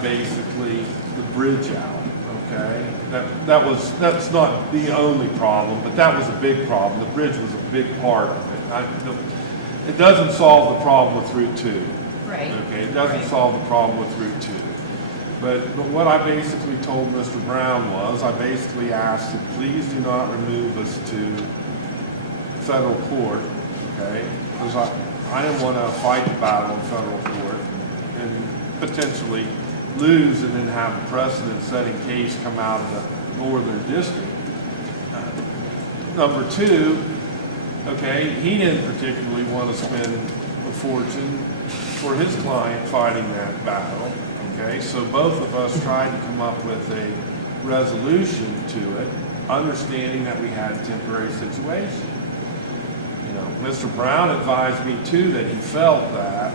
basically the bridge out, okay? That's not the only problem, but that was a big problem. The bridge was a big part of it. It doesn't solve the problem with Route 2. Right. Okay, it doesn't solve the problem with Route 2. But what I basically told Mr. Brown was, I basically asked him, please do not remove us to federal court, okay? Because I didn't want to fight the battle in federal court and potentially lose and then have a precedent-setting case come out of the northern district. Number two, okay, he didn't particularly want to spend a fortune for his client fighting that battle, okay? So both of us tried to come up with a resolution to it, understanding that we had a temporary situation. You know, Mr. Brown advised me too that he felt that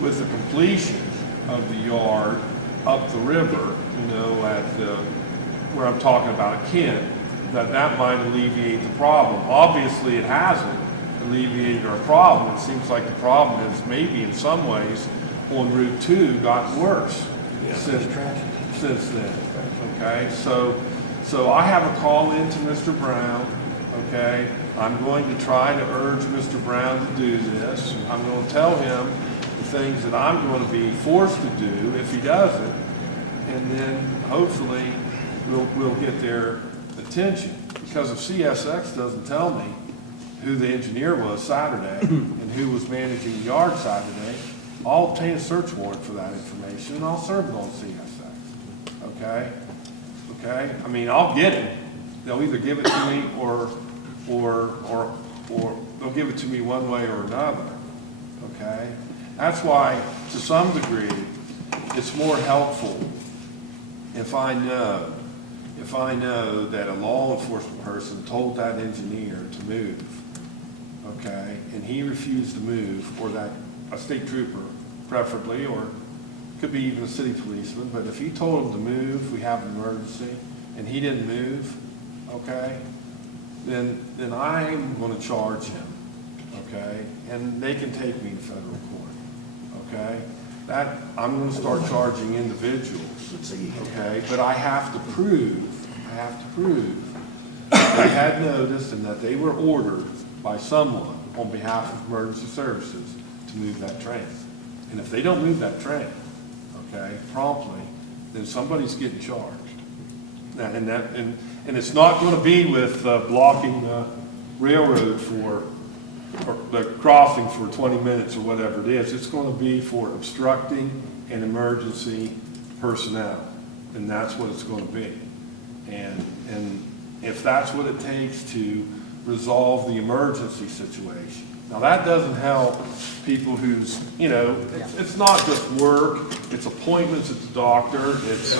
with the completion of the yard up the river, you know, at where I'm talking about Kent, that might alleviate the problem. Obviously, it hasn't alleviated our problem. It seems like the problem is maybe in some ways on Route 2 gotten worse since then. Okay, so I have a call in to Mr. Brown. Okay, I'm going to try to urge Mr. Brown to do this. I'm going to tell him the things that I'm going to be forced to do if he doesn't, and then hopefully we'll get their attention. Because if CSX doesn't tell me who the engineer was Saturday and who was managing the yard Saturday, I'll obtain a search warrant for that information and I'll serve it on CSX. Okay? Okay? I mean, I'll get it. They'll either give it to me or they'll give it to me one way or another. Okay? That's why, to some degree, it's more helpful if I know that a law enforcement person told that engineer to move, okay, and he refused to move, or that a state trooper preferably, or could be even a city policeman, but if he told him to move, we have an emergency, and he didn't move, okay, then I'm going to charge him, okay, and they can take me to federal court, okay. That, I'm going to start charging individuals, okay, but I have to prove that they had noticed and that they were ordered by someone on behalf of emergency services to move that train. And if they don't move that train, okay, promptly, then somebody's getting charged. Now, and it's not going to be with blocking the railroad for or the crossing for 20 minutes or whatever it is. It's going to be for obstructing an emergency personnel, and that's what it's going to be. And if that's what it takes to resolve the emergency situation. Now, that doesn't help people who's, you know, it's not just work, it's appointments at the doctor, it's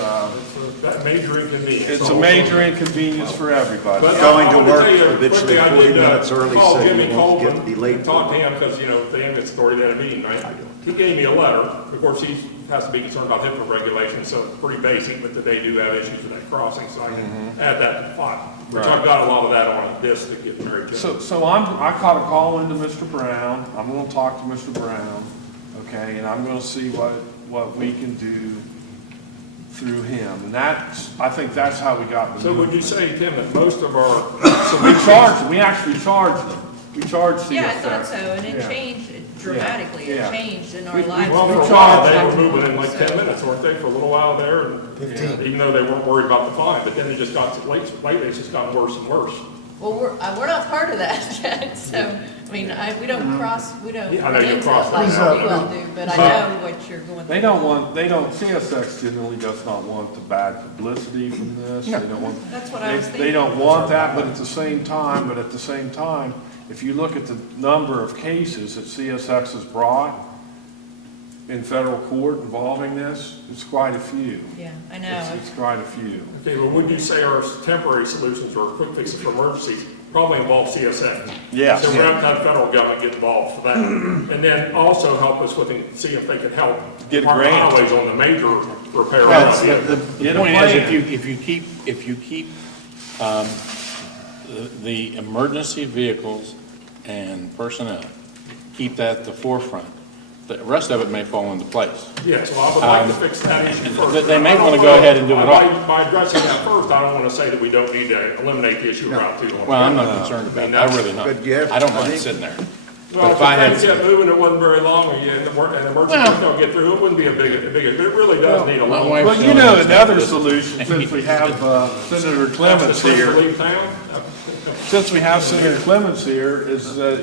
that major inconvenience. It's a major inconvenience for everybody. But Going to I wanna work tell you habitually quickly, I 40 did, minutes early call so you Jimmy won't get Coleman to be late and for talk to work. him because, you know, they had this story at a meeting, right? He gave me a letter. Of course, he has to be concerned about HIPAA regulations, so it's pretty basic, but that they do have issues with that crossing, so I can add that to the file. Which Right. I've got a lot of that on this to get married to. So I caught a call into Mr. Brown. I'm going to talk to Mr. Brown, okay, and I'm going to see what we can do through him. And I think that's how we got the So would you movement. say, Tim, that most of our So we actually charged them. We charged CSX. Yeah, I thought so, and it Yeah. changed dramatically Yeah. have changed in our lives. Well, for a while, they were moving in like 10 minutes, weren't they, for a little while there? And even though they weren't worried about the fine, but then it just got, lately, it's just gotten worse and worse. Well, we're not part of that yet, so, I mean, we don't cross, we don't Yeah, I know run you into cross it like that. you all do, but I know what you're going through. CSX generally does not want the bad publicity from this. They don't want. That's what I was thinking. They don't want that, but at the same time, if you look at the number of cases that CSX has brought in federal court involving this, it's quite a few. Yeah, I know. It's quite a few. Okay, well, would you say our temporary solutions or quick fixes for emergencies probably involve CSX? Yes. So we're going to have federal government get involved for that. And then also help us with, see if they can help Get a our grant. highways on the major repair. Well, routes. the point is, if you keep the emergency vehicles and personnel, keep that at the forefront, the rest of it may fall into place. Yeah, so I would like to fix that issue first. They may want to go ahead and do it all. By addressing that first, I don't want to say that we don't need to eliminate the issue of Route 2. Well, I'm not concerned about that, I really not. But you have- I don't I mind think- sitting there. Well, But if if I things had, get moving, it wasn't very long, or an emergency don't get through, it wouldn't be a big, but it really does need a my long. wife- Well, you know, another solution, since we have Senator Clements here, Leave town?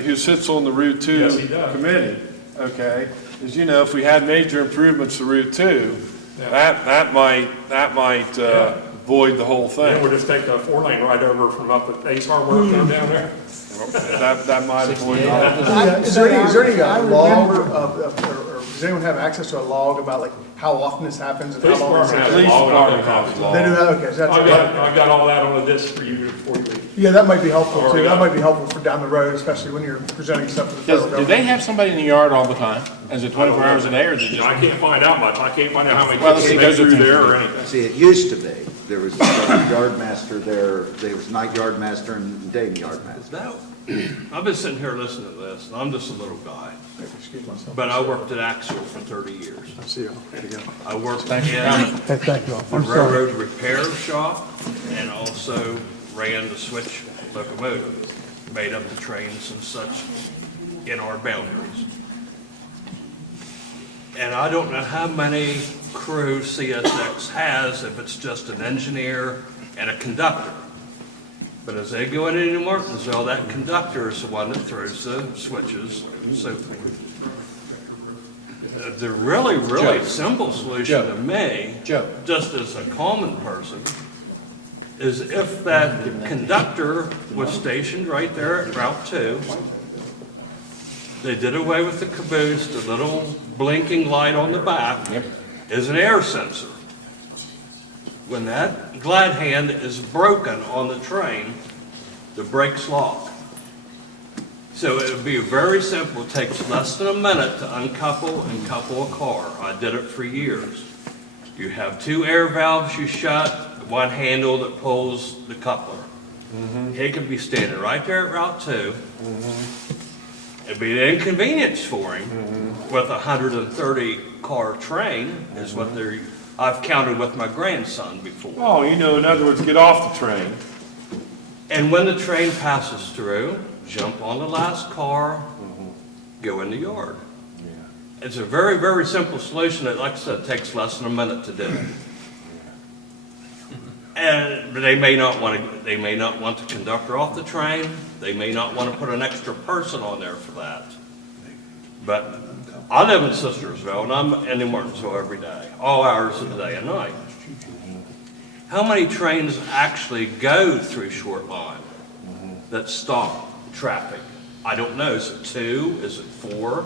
who sits on the Route Yes, he 2 does. committee, okay, is, you know, if we had major improvements to Route 2, Yeah. that might void the whole Then thing. we'll just take a 4-lane right over from up at Ace Hardware down there. That might avoid the whole Is there any log or does anyone have access to a log about like how often this happens and Police how long it's department has Police a log, and department has a log. They do that, okay, so I've that's, got all that on the disc for you before you leave. yeah, that might be helpful Or, too. yeah. That might be helpful for down the road, especially when you're presenting stuff to the federal do government. they have somebody in the yard all the time? Is it 24 hours a day, or is it You know, just? I can't find out much, I can't find out how many Well, kids see, they those are through things there we- or anything. See, it used to be, there was a yard master there was night yard master and day yard master. No, I've been sitting here listening to this, and I'm just a little guy, Excuse myself. but I worked at Axle for 30 years. I see you. There you go. I worked Thanks for in coming. Hey, thank you all. the I'm sorry. railroad repair shop, and also ran the switch locomotive, made up the trains and such in our boundaries. And I don't know how many crews CSX has, if it's just an engineer and a conductor. But as they go into New Martinsville, that conductor is the one that throws the switches and so forth. The really, really Joe. simple solution to me, Joe. just as a common person, is if that conductor was stationed right there at Route 2, they did away with the caboose, the little blinking light on the back is an air sensor. When that glad hand is broken on the train, the brakes lock. So it would be very simple, it takes less than a minute to uncouple and couple a car. I did it for years. You have 2 air valves you shut, one handle that pulls the coupler. He could be standing right there at Route 2. It'd be an inconvenience for him with a 130 car train is what I've counted with my grandson before. Oh, you know, in other words, get off the train. And when the train passes through, jump on the last car, go in the yard. It's a very, very simple solution that, like I said, takes less than a minute to do. And they may not want the conductor off the train. They may not want to put an extra person on there for that. But I live in Sistersville, and I'm in New Martinsville every day, all hours of the day and night. How many trains actually go through Short Line that stop traffic? I don't know. Is it 2? Is it 4?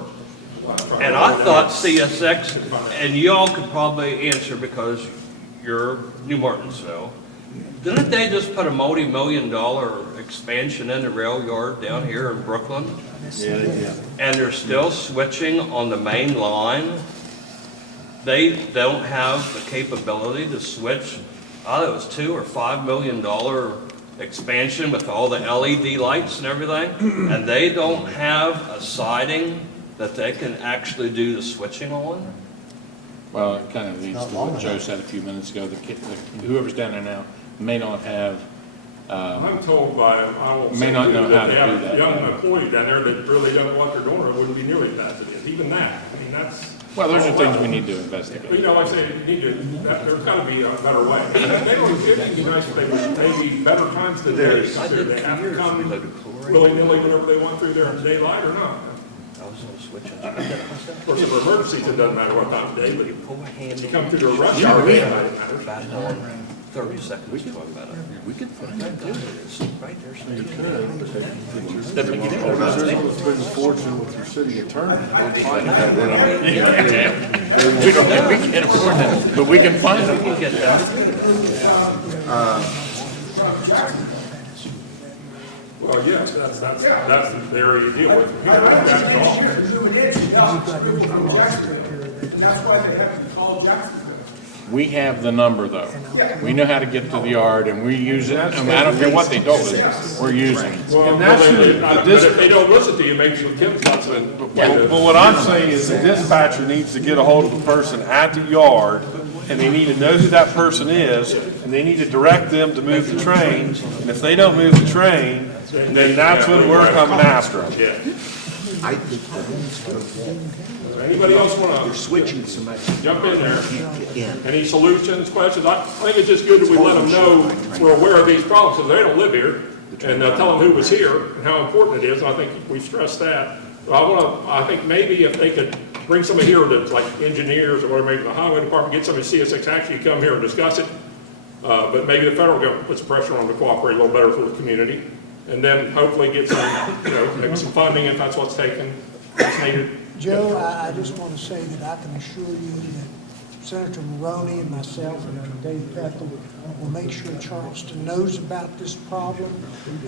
And I thought CSX, and y'all could probably answer because you're New Martinsville, didn't they just put a multi-million-dollar expansion in the rail yard down here in Brooklyn? Yeah, they did. And they're still switching on the main line? They don't have the capability to switch, I thought it was $2 or $5 million expansion with all the LED lights and everything, and they don't have a siding that they can actually do the switching on? Well, it kind of leads to what Joe said a few minutes ago, whoever's down there now may not have I'm told by them, I will May say not know too, how that to they have do a that. young employee down there that really doesn't know what they're doing, or it wouldn't be nearly as bad as it is. Even that, I mean, that's. Well, those are things we But, need to investigate. you know, like I say, you need to, there's gotta be a better way. It'd be nice if they would, maybe better times than days. They have to come willy-nilly whenever they want through there in daylight or not. Of course, if emergencies, it doesn't matter what time of day, but if you come through the rush hour, it matters. 30 seconds. We could find that too. Right there. It's been fortunate with your city attorney. We don't think we can afford that, but we can find it. We'll get that. Well, yes, that's the area you deal with. That's why they have to call Jacksonville. We have the number, though. We know how to get to the yard, and we use it. I mean, I don't care what they told us, we're using it. Well, And but if they don't listen to you, maybe some Kim's not been. Well, what I'm saying is the dispatcher needs to get a hold of the person at the yard, and they need to know who that person is, and they need to direct them to move the train. And if they don't move the train, then that's when we're coming after them. Yeah. I think Anybody else want they're to switching somebody. jump in there? Any solutions, questions? I think it's just good that we let them know we're aware of these problems, because they don't live here, and tell them who was here and how important it is. I think we stressed that. But I think maybe if they could bring somebody here that's like engineers or whatever, maybe the highway department, get somebody CSX actually come here and discuss it. But maybe the federal government puts pressure on them to cooperate a little better for the community. And then hopefully get some, maybe some funding if that's what's taken, that's needed. Joe, I just want to say that I can assure you that Senator Maroney and myself and Dave Bethel will make sure Charleston knows about this problem.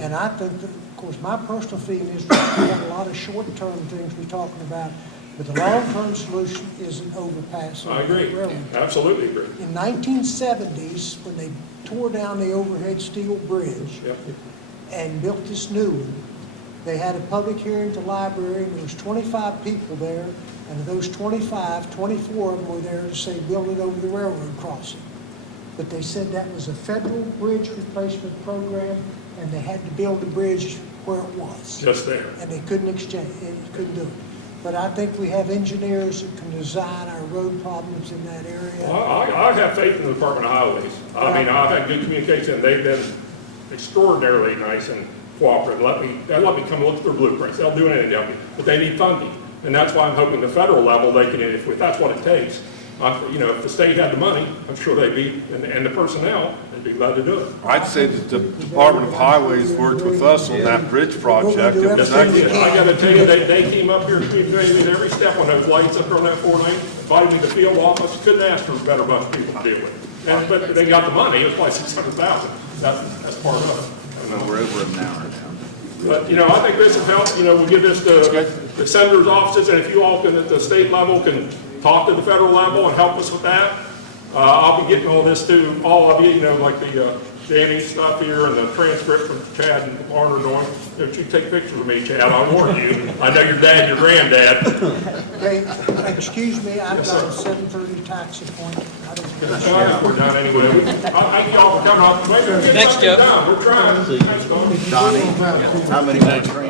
And I think that, of course, my personal feeling is we have a lot of short-term things we're talking about, but the long-term solution is an overpass. I agree, absolutely agree. In 1970s, when they tore down the overhead steel bridge and built this new one, they had a public hearing at the library, and there was 25 people there, and of those 25, 24 of them were there to say, build it over the railroad crossing. But they said that was a federal bridge replacement program, and they had to build the bridge where it was. Just there. And they couldn't couldn't do it. But I think we have engineers that can design our road problems in that area. Well, I have faith in the Department of Highways. I mean, I've had good communication. They've been extraordinarily nice and cooperative. They let me come look at their blueprints. They'll do anything to help me, but they need funding. And that's why I'm hoping the federal level, they can, if that's what it takes. If the state had the money, I'm sure they'd be, and the personnel, they'd be glad to do it. I'd say that the Department of Highways worked with us on that bridge project. It was excellent. I gotta tell you, they came up here and communicated with every step on those lights up there on that 4 lane, invited me to the field office, couldn't ask for a better bunch of people to deal with. But they got the money, it was like 600,000. That's part of it. Well, we're over an hour now. But, I think this will help, we'll give this to the senator's offices, and if you all can, at the state level, can talk to the federal level and help us with that. I'll be getting all this to all of you, like the Danny stuff here and the transcript from Chad and Warner going. If you take pictures of me, Chad, I'll warn you. I know your dad, your granddad. Okay, excuse me, I've got a 7:30 taxi appointment. We're done anyway. I think y'all can come up. Thanks, Joe. We're trying. Thanks, Don. Donnie, how many more trains?